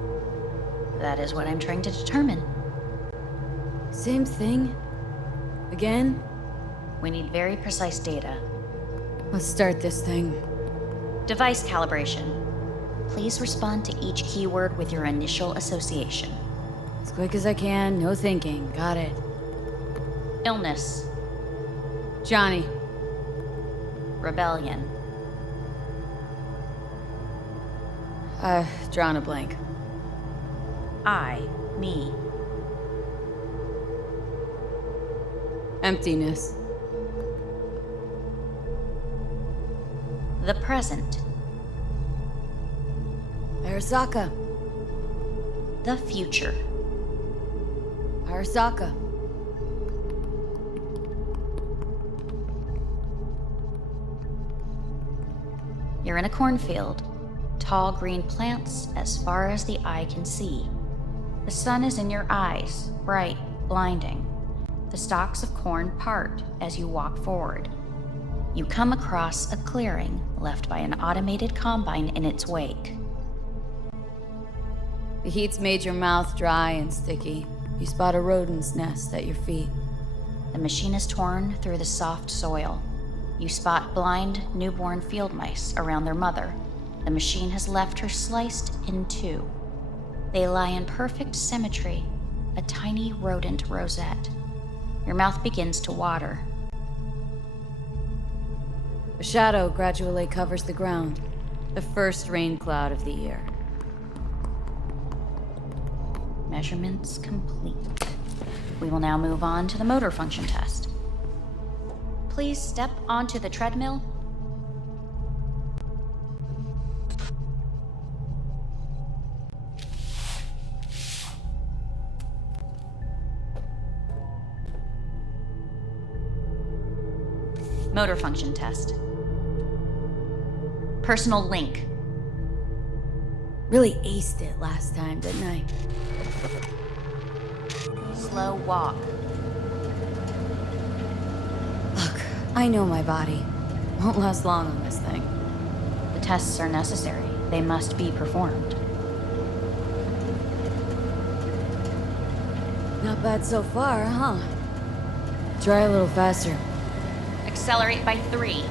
That is what I'm trying to determine. Same thing? Again? We need very precise data. Let's start this thing. Device calibration. Please respond to each keyword with your initial association. As quick as I can, no thinking. Got it. Illness. Johnny. Rebellion. Drawn a blank. I, me. Emptiness. The present. Arasaka. The future. Arasaka. You're in a cornfield. Tall green plants as far as the eye can see. The sun is in your eyes, bright, blinding. The stalks of corn part as you walk forward. You come across a clearing left by an automated combine in its wake. The heat's made your mouth dry and sticky. You spot a rodent's nest at your feet. The machine is torn through the soft soil. You spot blind, newborn field mice around their mother. The machine has left her sliced in two. They lie in perfect symmetry, a tiny rodent rosette. Your mouth begins to water. A shadow gradually covers the ground. The first rain cloud of the year. Measurements complete. We will now move on to the motor function test. Please step onto the treadmill. Motor function test. Personal link. Really aced it last time, didn't I? Slow walk. Look, I know my body. Won't last long on this thing. The tests are necessary. They must be performed. Not bad so far, huh? Try a little faster. Accelerate by 3.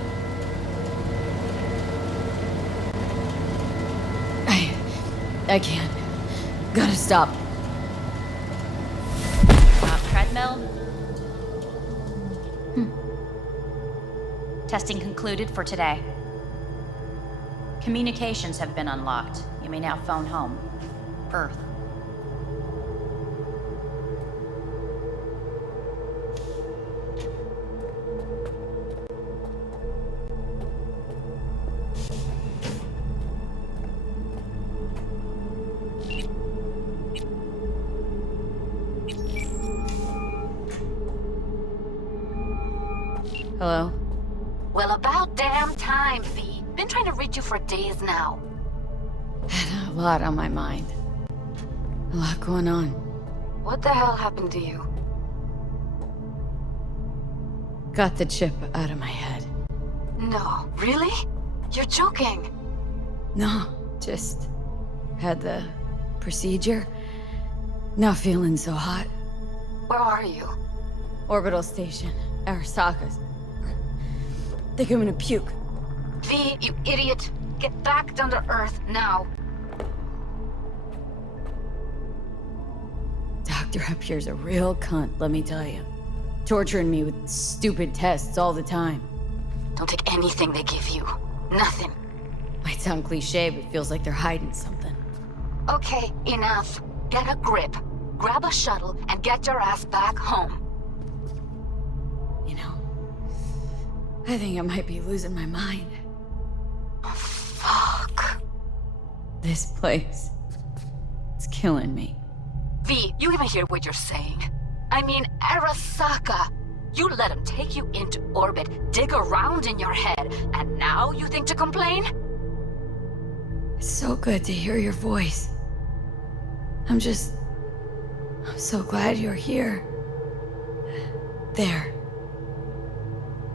I can't. Gotta stop. Stop treadmill. Testing concluded for today. Communications have been unlocked. You may now phone home. Earth. Hello? Well, about damn time, V. Been trying to reach you for days now. Had a lot on my mind. A lot going on. What the hell happened to you? Got the chip out of my head. No, really? You're joking. No, just had the procedure. Not feeling so hot. Where are you? Orbital station. Arasaka's. Think I'm gonna puke. V, you idiot! Get back down to Earth now. Doctor up here's a real cunt, let me tell you. Torturing me with stupid tests all the time. Don't take anything they give you. Nothing. Might sound cliche, but feels like they're hiding something. Okay, enough. Get a grip. Grab a shuttle and get your ass back home. You know, I think I might be losing my mind. Oh, fuck. This place. It's killing me. V, you even hear what you're saying? I mean, Arasaka! You let him take you into orbit, dig around in your head, and now you think to complain? It's so good to hear your voice. I'm so glad you're here. There.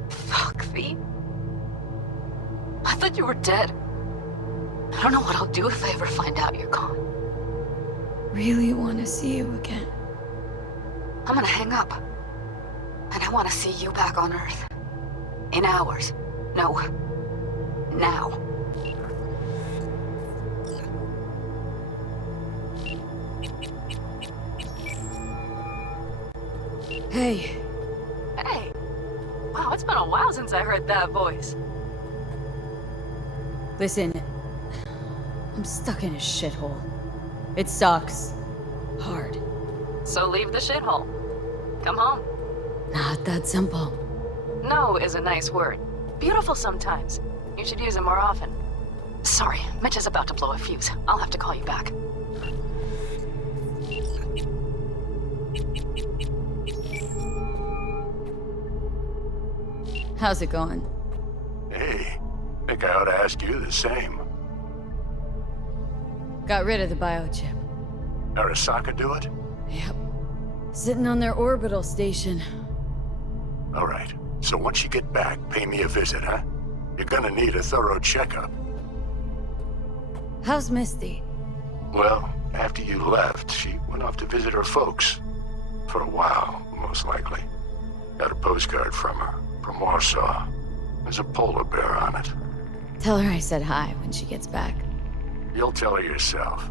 Fuck, V. I thought you were dead. I don't know what I'll do if I ever find out you're gone. Really want to see you again. I'm gonna hang up. And I want to see you back on Earth. In hours. No. Now. Hey. Hey. Wow, it's been a while since I heard that voice. Listen, I'm stuck in a shithole. It sucks. Hard. So leave the shithole. Come home. Not that simple. No is a nice word. Beautiful sometimes. You should use it more often. Sorry, Mitch is about to blow a fuse. I'll have to call you back. How's it going? Hey, think I ought to ask you the same. Got rid of the biochip. Arasaka do it? Yep. Sitting on their orbital station. All right. So once you get back, pay me a visit, huh? You're gonna need a thorough checkup. How's Misty? Well, after you left, she went off to visit her folks. For a while, most likely. Got a postcard from her, from Warsaw. There's a polar bear on it. Tell her I said hi when she gets back. You'll tell her yourself.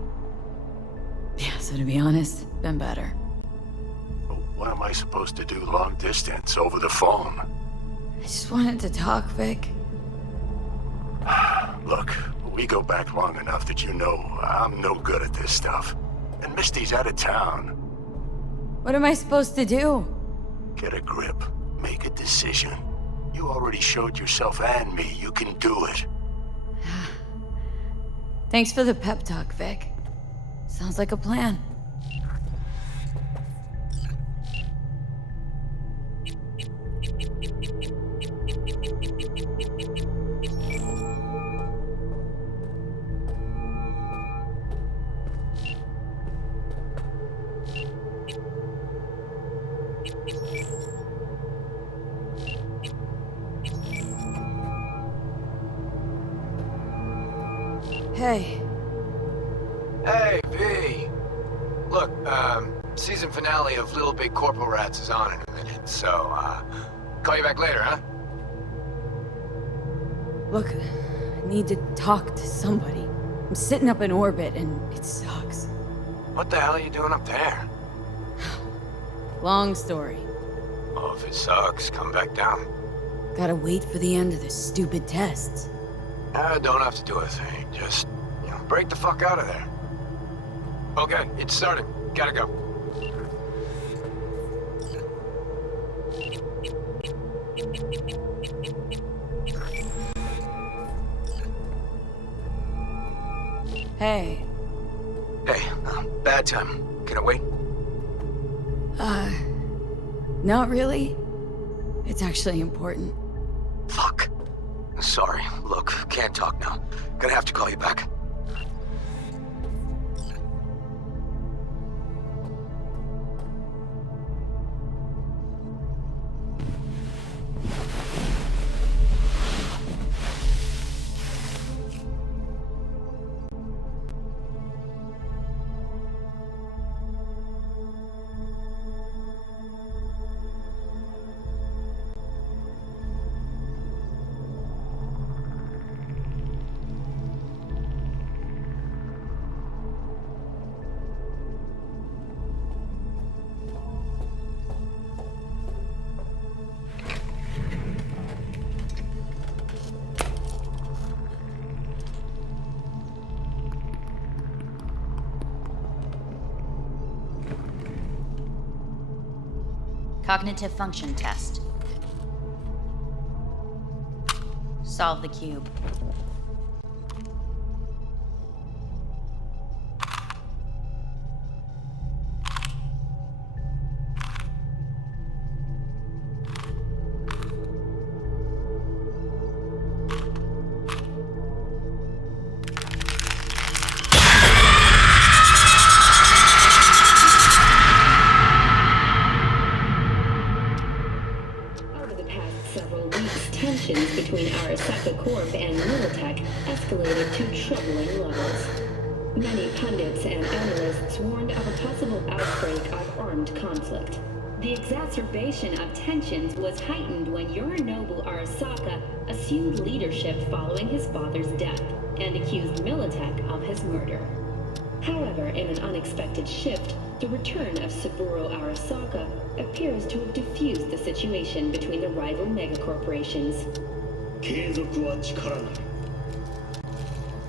Yeah, so to be honest, been better. What am I supposed to do long distance over the phone? I just wanted to talk, Vic. Look, we go back long enough that you know I'm no good at this stuff. And Misty's out of town. What am I supposed to do? Get a grip. Make a decision. You already showed yourself and me you can do it. Thanks for the pep talk, Vic. Sounds like a plan. Hey. Hey, V. Look, season finale of Little Big Corporal Rats is on in a minute, so, call you back later, huh? Look, I need to talk to somebody. I'm sitting up in orbit and it sucks. What the hell are you doing up there? Long story. Well, if it sucks, come back down. Gotta wait for the end of the stupid tests. Don't have to do a thing, just, break the fuck out of there. Okay, it's starting. Gotta go. Hey. Hey, bad time. Can it wait? Not really. It's actually important. Fuck. Sorry. Look, can't talk now. Gonna have to call you back. Cognitive function test. Solve the cube. Tensions between Arasaka Corp and Militech escalated to troubling levels. Many pundits and analysts warned of a possible outbreak of armed conflict. The exacerbation of tensions was heightened when Yorinobu Arasaka assumed leadership following his father's death and accused Militech of his murder. However, in an unexpected shift, the return of Saburo Arasaka appears to have diffused the situation between the rival megacorporations. 継続は力なり。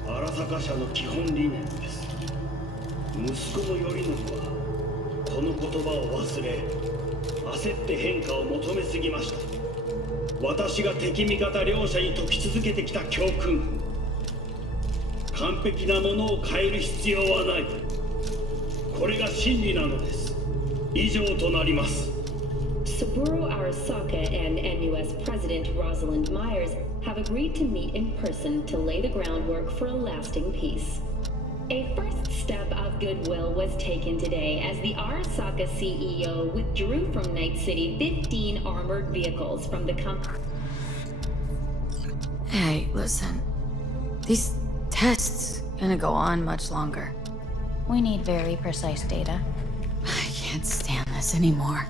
荒坂社の基本理念です。息子の頼信はこの言葉を忘れ、焦って変化を求めすぎました。私が敵味方両者に説き続けてきた教訓。完璧なものを変える必要はない。これが真理なのです。以上となります。Saburo Arasaka and NUS President Rosalind Myers have agreed to meet in person to lay the groundwork for a lasting peace. A first step of goodwill was taken today as the Arasaka CEO withdrew from Night City 15 armored vehicles from the company. Hey, listen. These tests gonna go on much longer. We need very precise data. I can't stand this anymore.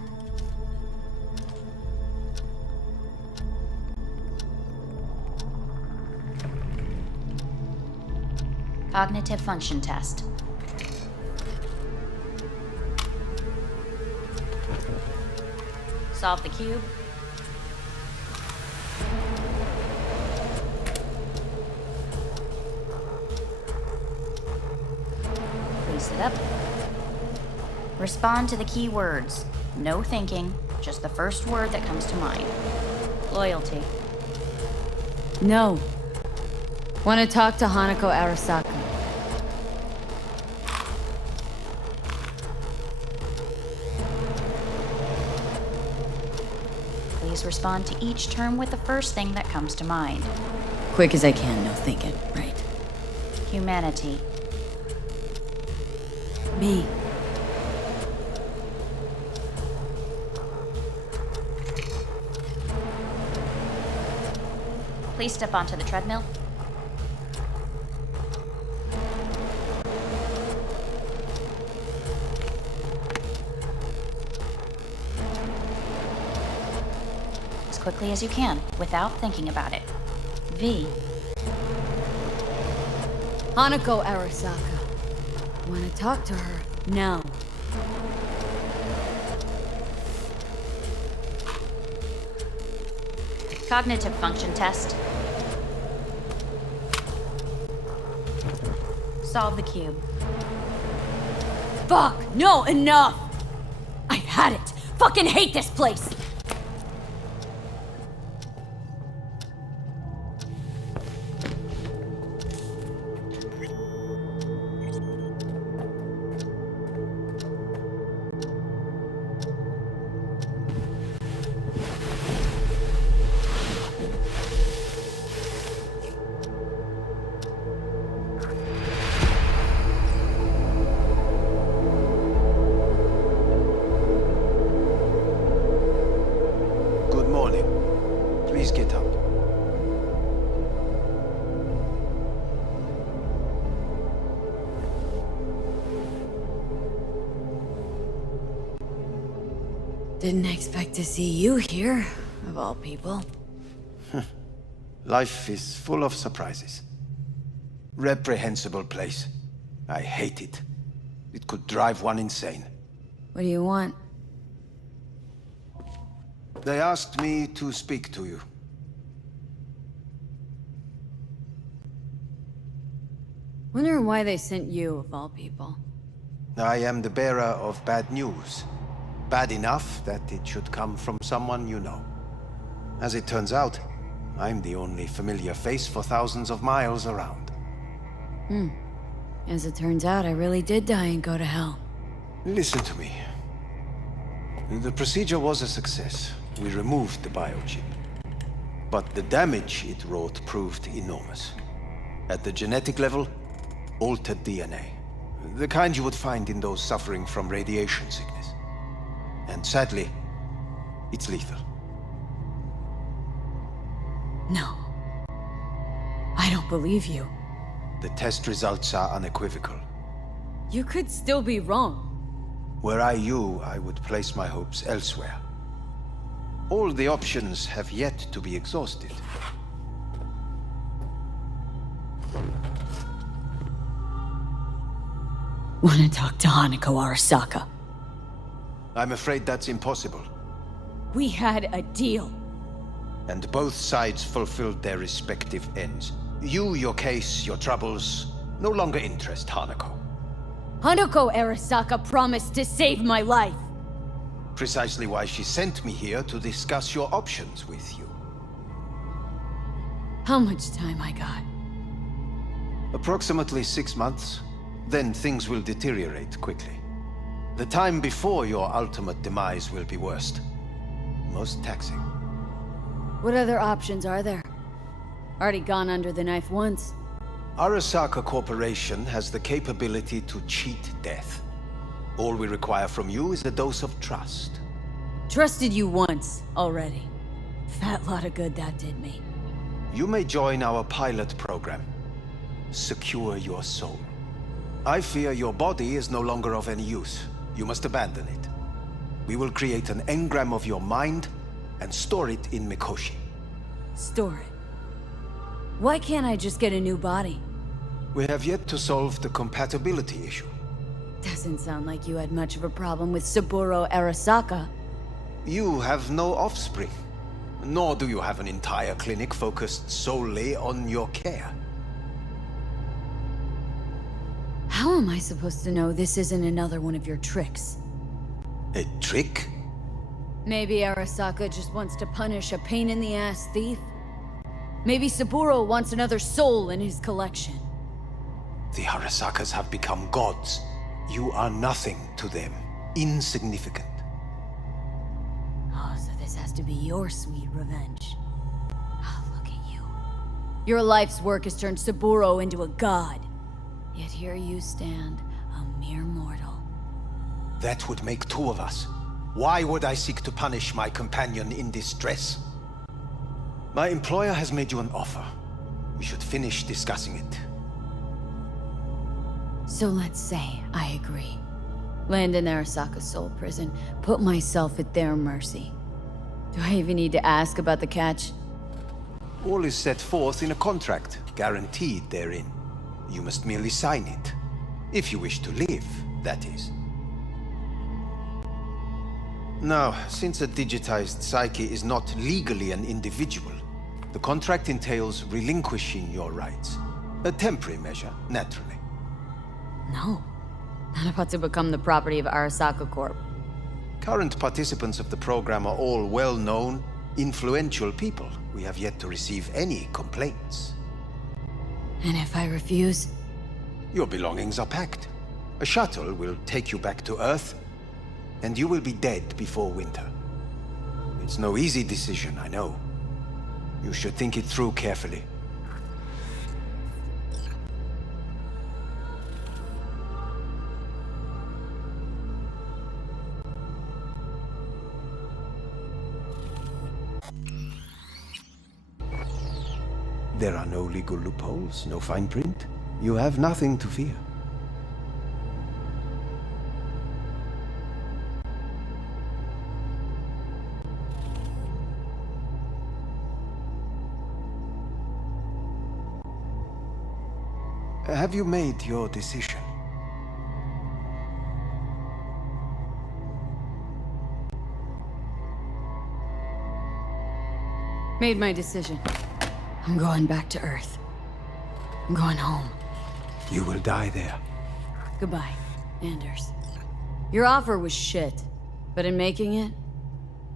Cognitive function test. Solve the cube. Place it up. Respond to the key words. No thinking, just the first word that comes to mind. Loyalty. No. Want to talk to Hanako Arasaka. Please respond to each term with the first thing that comes to mind. Quick as I can, no thinking, right? Humanity. Me. Please step onto the treadmill. As quickly as you can, without thinking about it. V. Hanako Arasaka. Want to talk to her now. Cognitive function test. Solve the cube. Fuck! No, enough! I've had it! Fucking hate this place! Please get up. Didn't expect to see you here, of all people. Life is full of surprises. Reprehensible place. I hate it. It could drive one insane. What do you want? They asked me to speak to you. Wonder why they sent you, of all people. I am the bearer of bad news. Bad enough that it should come from someone you know. As it turns out, I'm the only familiar face for thousands of miles around. As it turns out, I really did die and go to hell. Listen to me. The procedure was a success. We removed the biochip. But the damage it wrought proved enormous. At the genetic level, altered DNA. The kind you would find in those suffering from radiation sickness. And sadly, it's lethal. No. I don't believe you. The test results are unequivocal. You could still be wrong. Were I you, I would place my hopes elsewhere. All the options have yet to be exhausted. Want to talk to Hanako Arasaka? I'm afraid that's impossible. We had a deal. And both sides fulfilled their respective ends. You, your case, your troubles, no longer interest Hanako. Hanako Arasaka promised to save my life. Precisely why she sent me here to discuss your options with you. How much time I got? Approximately 6 months. Then things will deteriorate quickly. The time before your ultimate demise will be worst. Most taxing. What other options are there? Already gone under the knife once. Arasaka Corporation has the capability to cheat death. All we require from you is a dose of trust. Trusted you once, already. Fat lot of good that did me. You may join our pilot program. Secure your soul. I fear your body is no longer of any use. You must abandon it. We will create an engram of your mind and store it in Mikoshi. Store it? Why can't I just get a new body? We have yet to solve the compatibility issue. Doesn't sound like you had much of a problem with Saburo Arasaka. You have no offspring, nor do you have an entire clinic focused solely on your care. How am I supposed to know this isn't another one of your tricks? A trick? Maybe Arasaka just wants to punish a pain-in-the-ass thief? Maybe Saburo wants another soul in his collection. The Arasakas have become gods. You are nothing to them. Insignificant. Oh, so this has to be your sweet revenge. Oh, look at you. Your life's work has turned Saburo into a god. Yet here you stand, a mere mortal. That would make two of us. Why would I seek to punish my companion in distress? My employer has made you an offer. We should finish discussing it. So let's say I agree. Land in Arasaka's soul prison, put myself at their mercy. Do I even need to ask about the catch? All is set forth in a contract, guaranteed therein. You must merely sign it. If you wish to live, that is. Now, since a digitized psyche is not legally an individual, the contract entails relinquishing your rights. A temporary measure, naturally. No. Not about to become the property of Arasaka Corp. Current participants of the program are all well-known, influential people. We have yet to receive any complaints. And if I refuse? Your belongings are packed. A shuttle will take you back to Earth, and you will be dead before winter. It's no easy decision, I know. You should think it through carefully. There are no legal loopholes, no fine print. You have nothing to fear. Have you made your decision? Made my decision. I'm going back to Earth. I'm going home. You will die there. Goodbye, Anders. Your offer was shit, but in making it,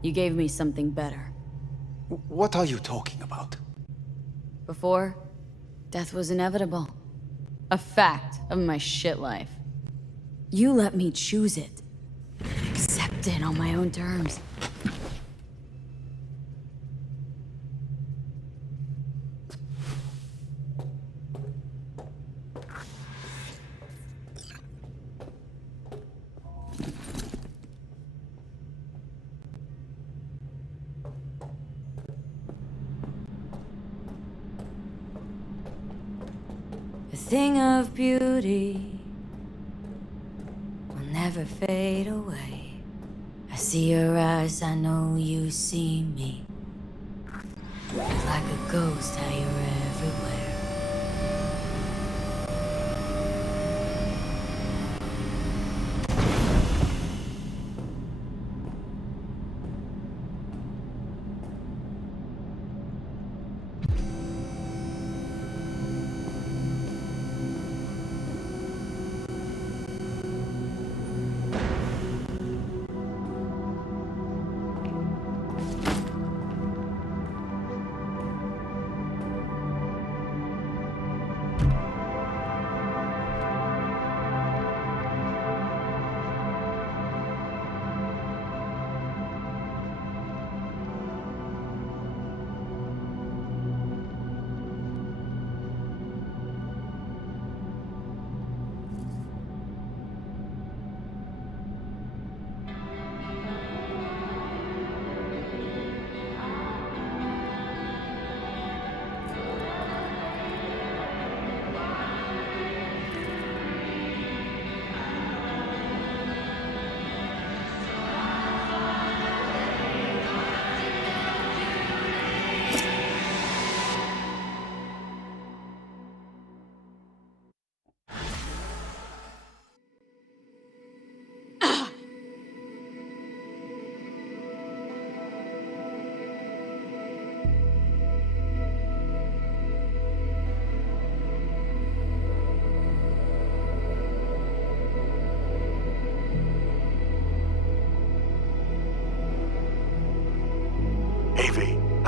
you gave me something better. What are you talking about? Before, death was inevitable. A fact of my shit life. You let me choose it. Accept it on my own terms. A thing of beauty will never fade away. I see your eyes, I know you see me. Like a ghost, how you're everywhere.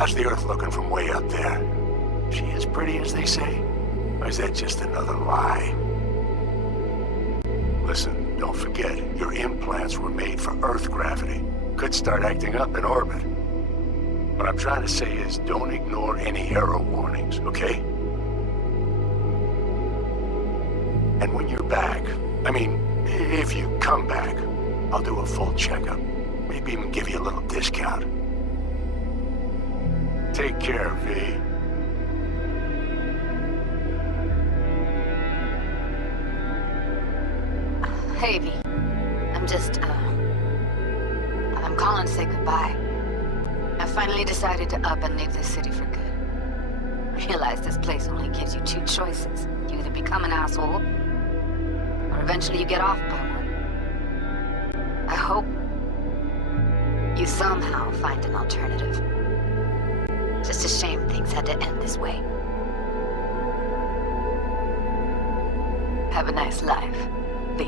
How's the Earth looking from way up there? She as pretty as they say? Or is that just another lie? Listen, don't forget, your implants were made for Earth gravity. Could start acting up in orbit. What I'm trying to say is, don't ignore any error warnings, okay? And when you're back, I mean, if you come back, I'll do a full checkup. Maybe even give you a little discount. Take care, V. Hey, V. I'm calling to say goodbye. I finally decided to up and leave this city for good. Realize this place only gives you two choices. You either become an asshole, or eventually you get off by one. I hope you somehow find an alternative. Just a shame things had to end this way. Have a nice life, V.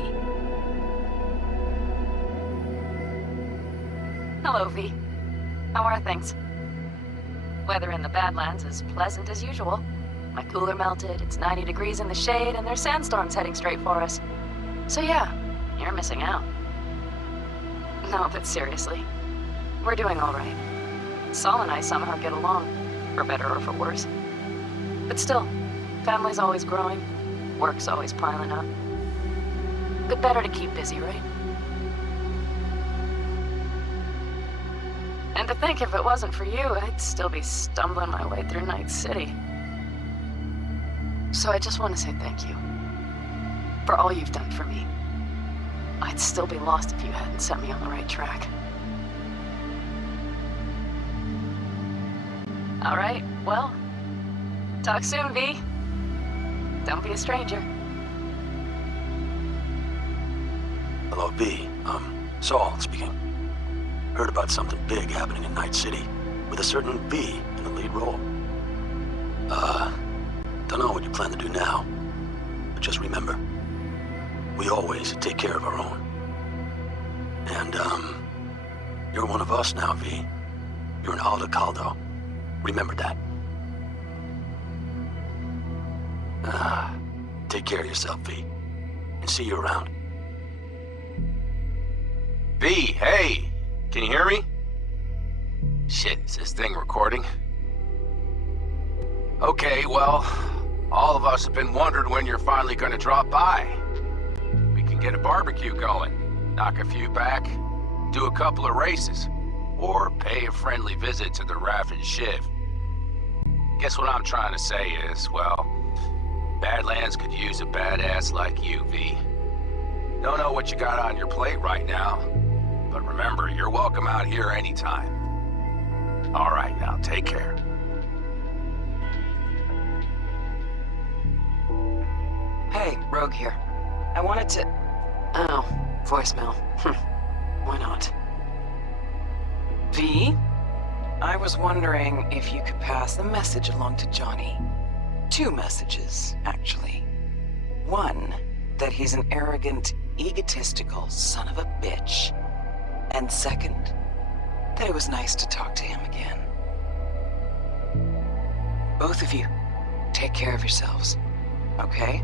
Hello, V. How are things? Weather in the Badlands is pleasant as usual. My cooler melted, it's 90 degrees in the shade, and there's sandstorms heading straight for us. So yeah, you're missing out. No, but seriously, we're doing all right. Saul and I somehow get along, for better or for worse. But still, family's always growing, work's always piling up. But better to keep busy, right? And to think if it wasn't for you, I'd still be stumbling my way through Night City. So I just want to say thank you. For all you've done for me. I'd still be lost if you hadn't set me on the right track. All right, well, talk soon, V. Don't be a stranger. Hello, V. Saul speaking. Heard about something big happening in Night City, with a certain V in the lead role. Don't know what you plan to do now, but just remember, we always take care of our own. And, you're one of us now, V. You're an Alda Caldo. Remember that. Take care of yourself, V. And see you around. V, hey! Can you hear me? Shit, is this thing recording? Okay, well, all of us have been wondering when you're finally gonna drop by. We can get a barbecue going, knock a few back, do a couple of races, or pay a friendly visit to the Raff and Shiv. Guess what I'm trying to say is, well, Badlands could use a badass like you, V. Don't know what you got on your plate right now, but remember, you're welcome out here anytime. All right, now take care. Hey, Rogue here. I wanted to... Oh, voicemail. Why not? V? I was wondering if you could pass a message along to Johnny. 2 messages, actually. One, that he's an arrogant, egotistical son of a bitch. And second, that it was nice to talk to him again. Both of you, take care of yourselves, okay?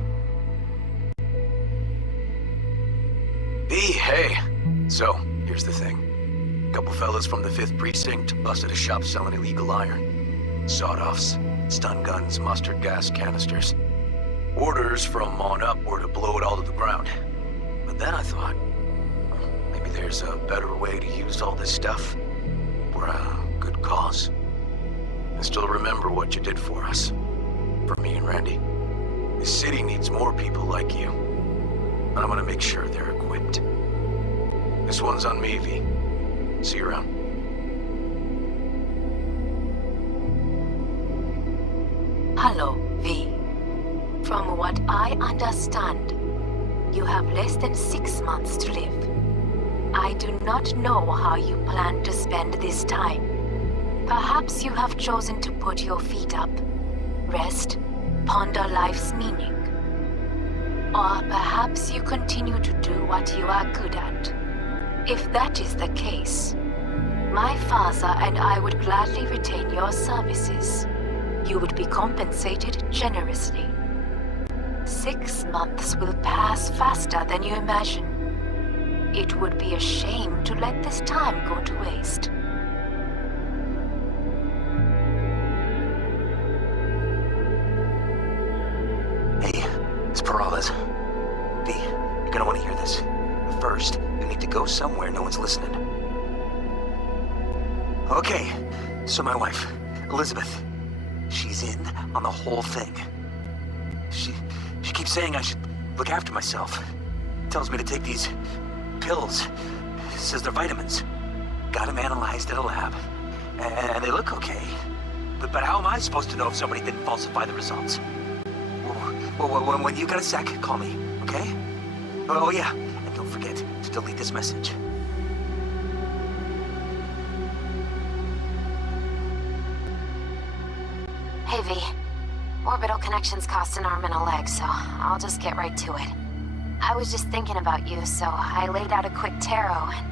V, hey! So, here's the thing. A couple fellas from the 5th Precinct busted a shop selling illegal iron. Sawed-offs, stun guns, mustard gas canisters. Orders from on up were to blow it all to the ground. But then I thought, maybe there's a better way to use all this stuff for a good cause. I still remember what you did for us. For me and Randy. This city needs more people like you. And I'm gonna make sure they're equipped. This one's on me, V. See you around. Hello, V. From what I understand, you have less than 6 months to live. I do not know how you plan to spend this time. Perhaps you have chosen to put your feet up, rest, ponder life's meaning. Or perhaps you continue to do what you are good at. If that is the case, My father and I would gladly retain your services. You would be compensated generously. 6 months will pass faster than you imagine. It would be a shame to let this time go to waste. Hey, it's Peralez. V, you're gonna want to hear this. But first, you need to go somewhere no one's listening. Okay, so my wife, Elizabeth, she's in on the whole thing. She keeps saying I should look after myself. Tells me to take these pills. Says they're vitamins. Got them analyzed at a lab. And they look okay. But how am I supposed to know if somebody didn't falsify the results? Well, when you got a sec, call me, okay? Oh yeah, and don't forget to delete this message. Hey V, orbital connections cost an arm and a leg, so I'll just get right to it. I was just thinking about you, so I laid out a quick tarot and...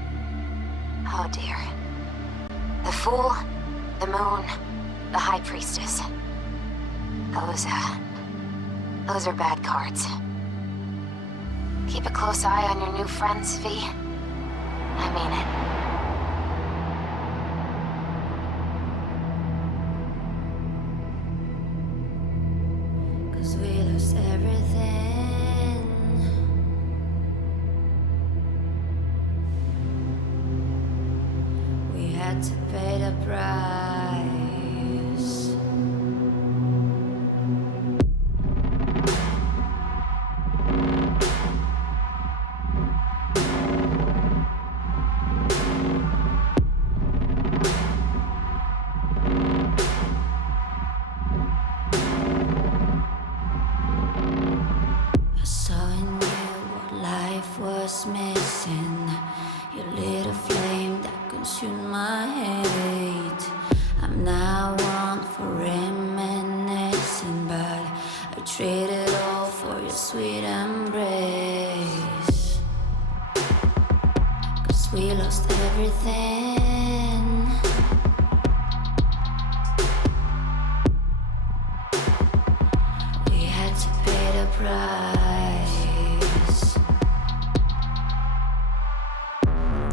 oh dear. The Fool, the Moon, the High Priestess. Those are bad cards. Keep a close eye on your new friends, V. I mean it. We lost everything. We had to pay the price. Missing. You lit a flame that consumed my hate. I'm now one for reminiscing, but I traded all for your sweet embrace. 'Cause we lost everything. We had to pay the price.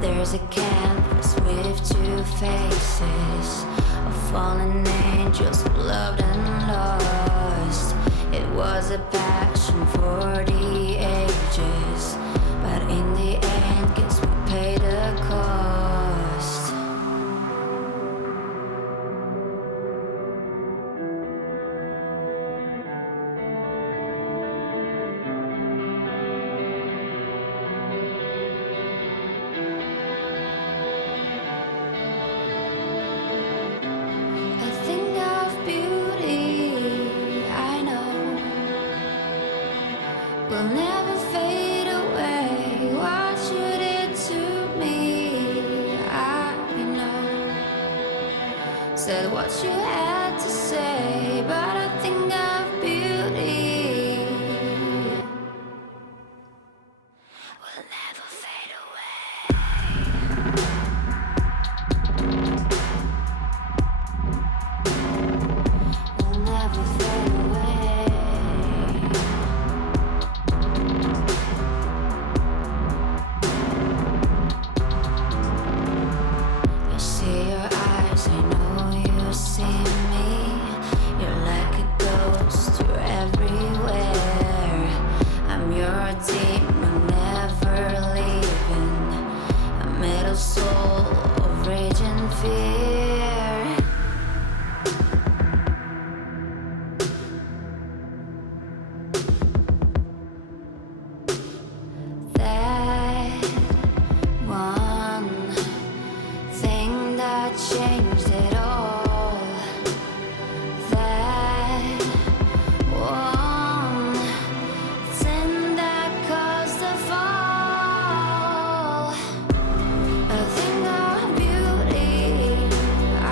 There's a canvas with 2 faces of fallen angels who loved and lost. It was a passion for the ages, but in the end, guess we paid the cost. Will never fade away. What you did to me, I know. Said what you had to say, but I think of beauty. Will never fade away. Will never fade away. Soul of rage and fear. That one thing that changed it all. That one thing that caused the fall. A thing of beauty, I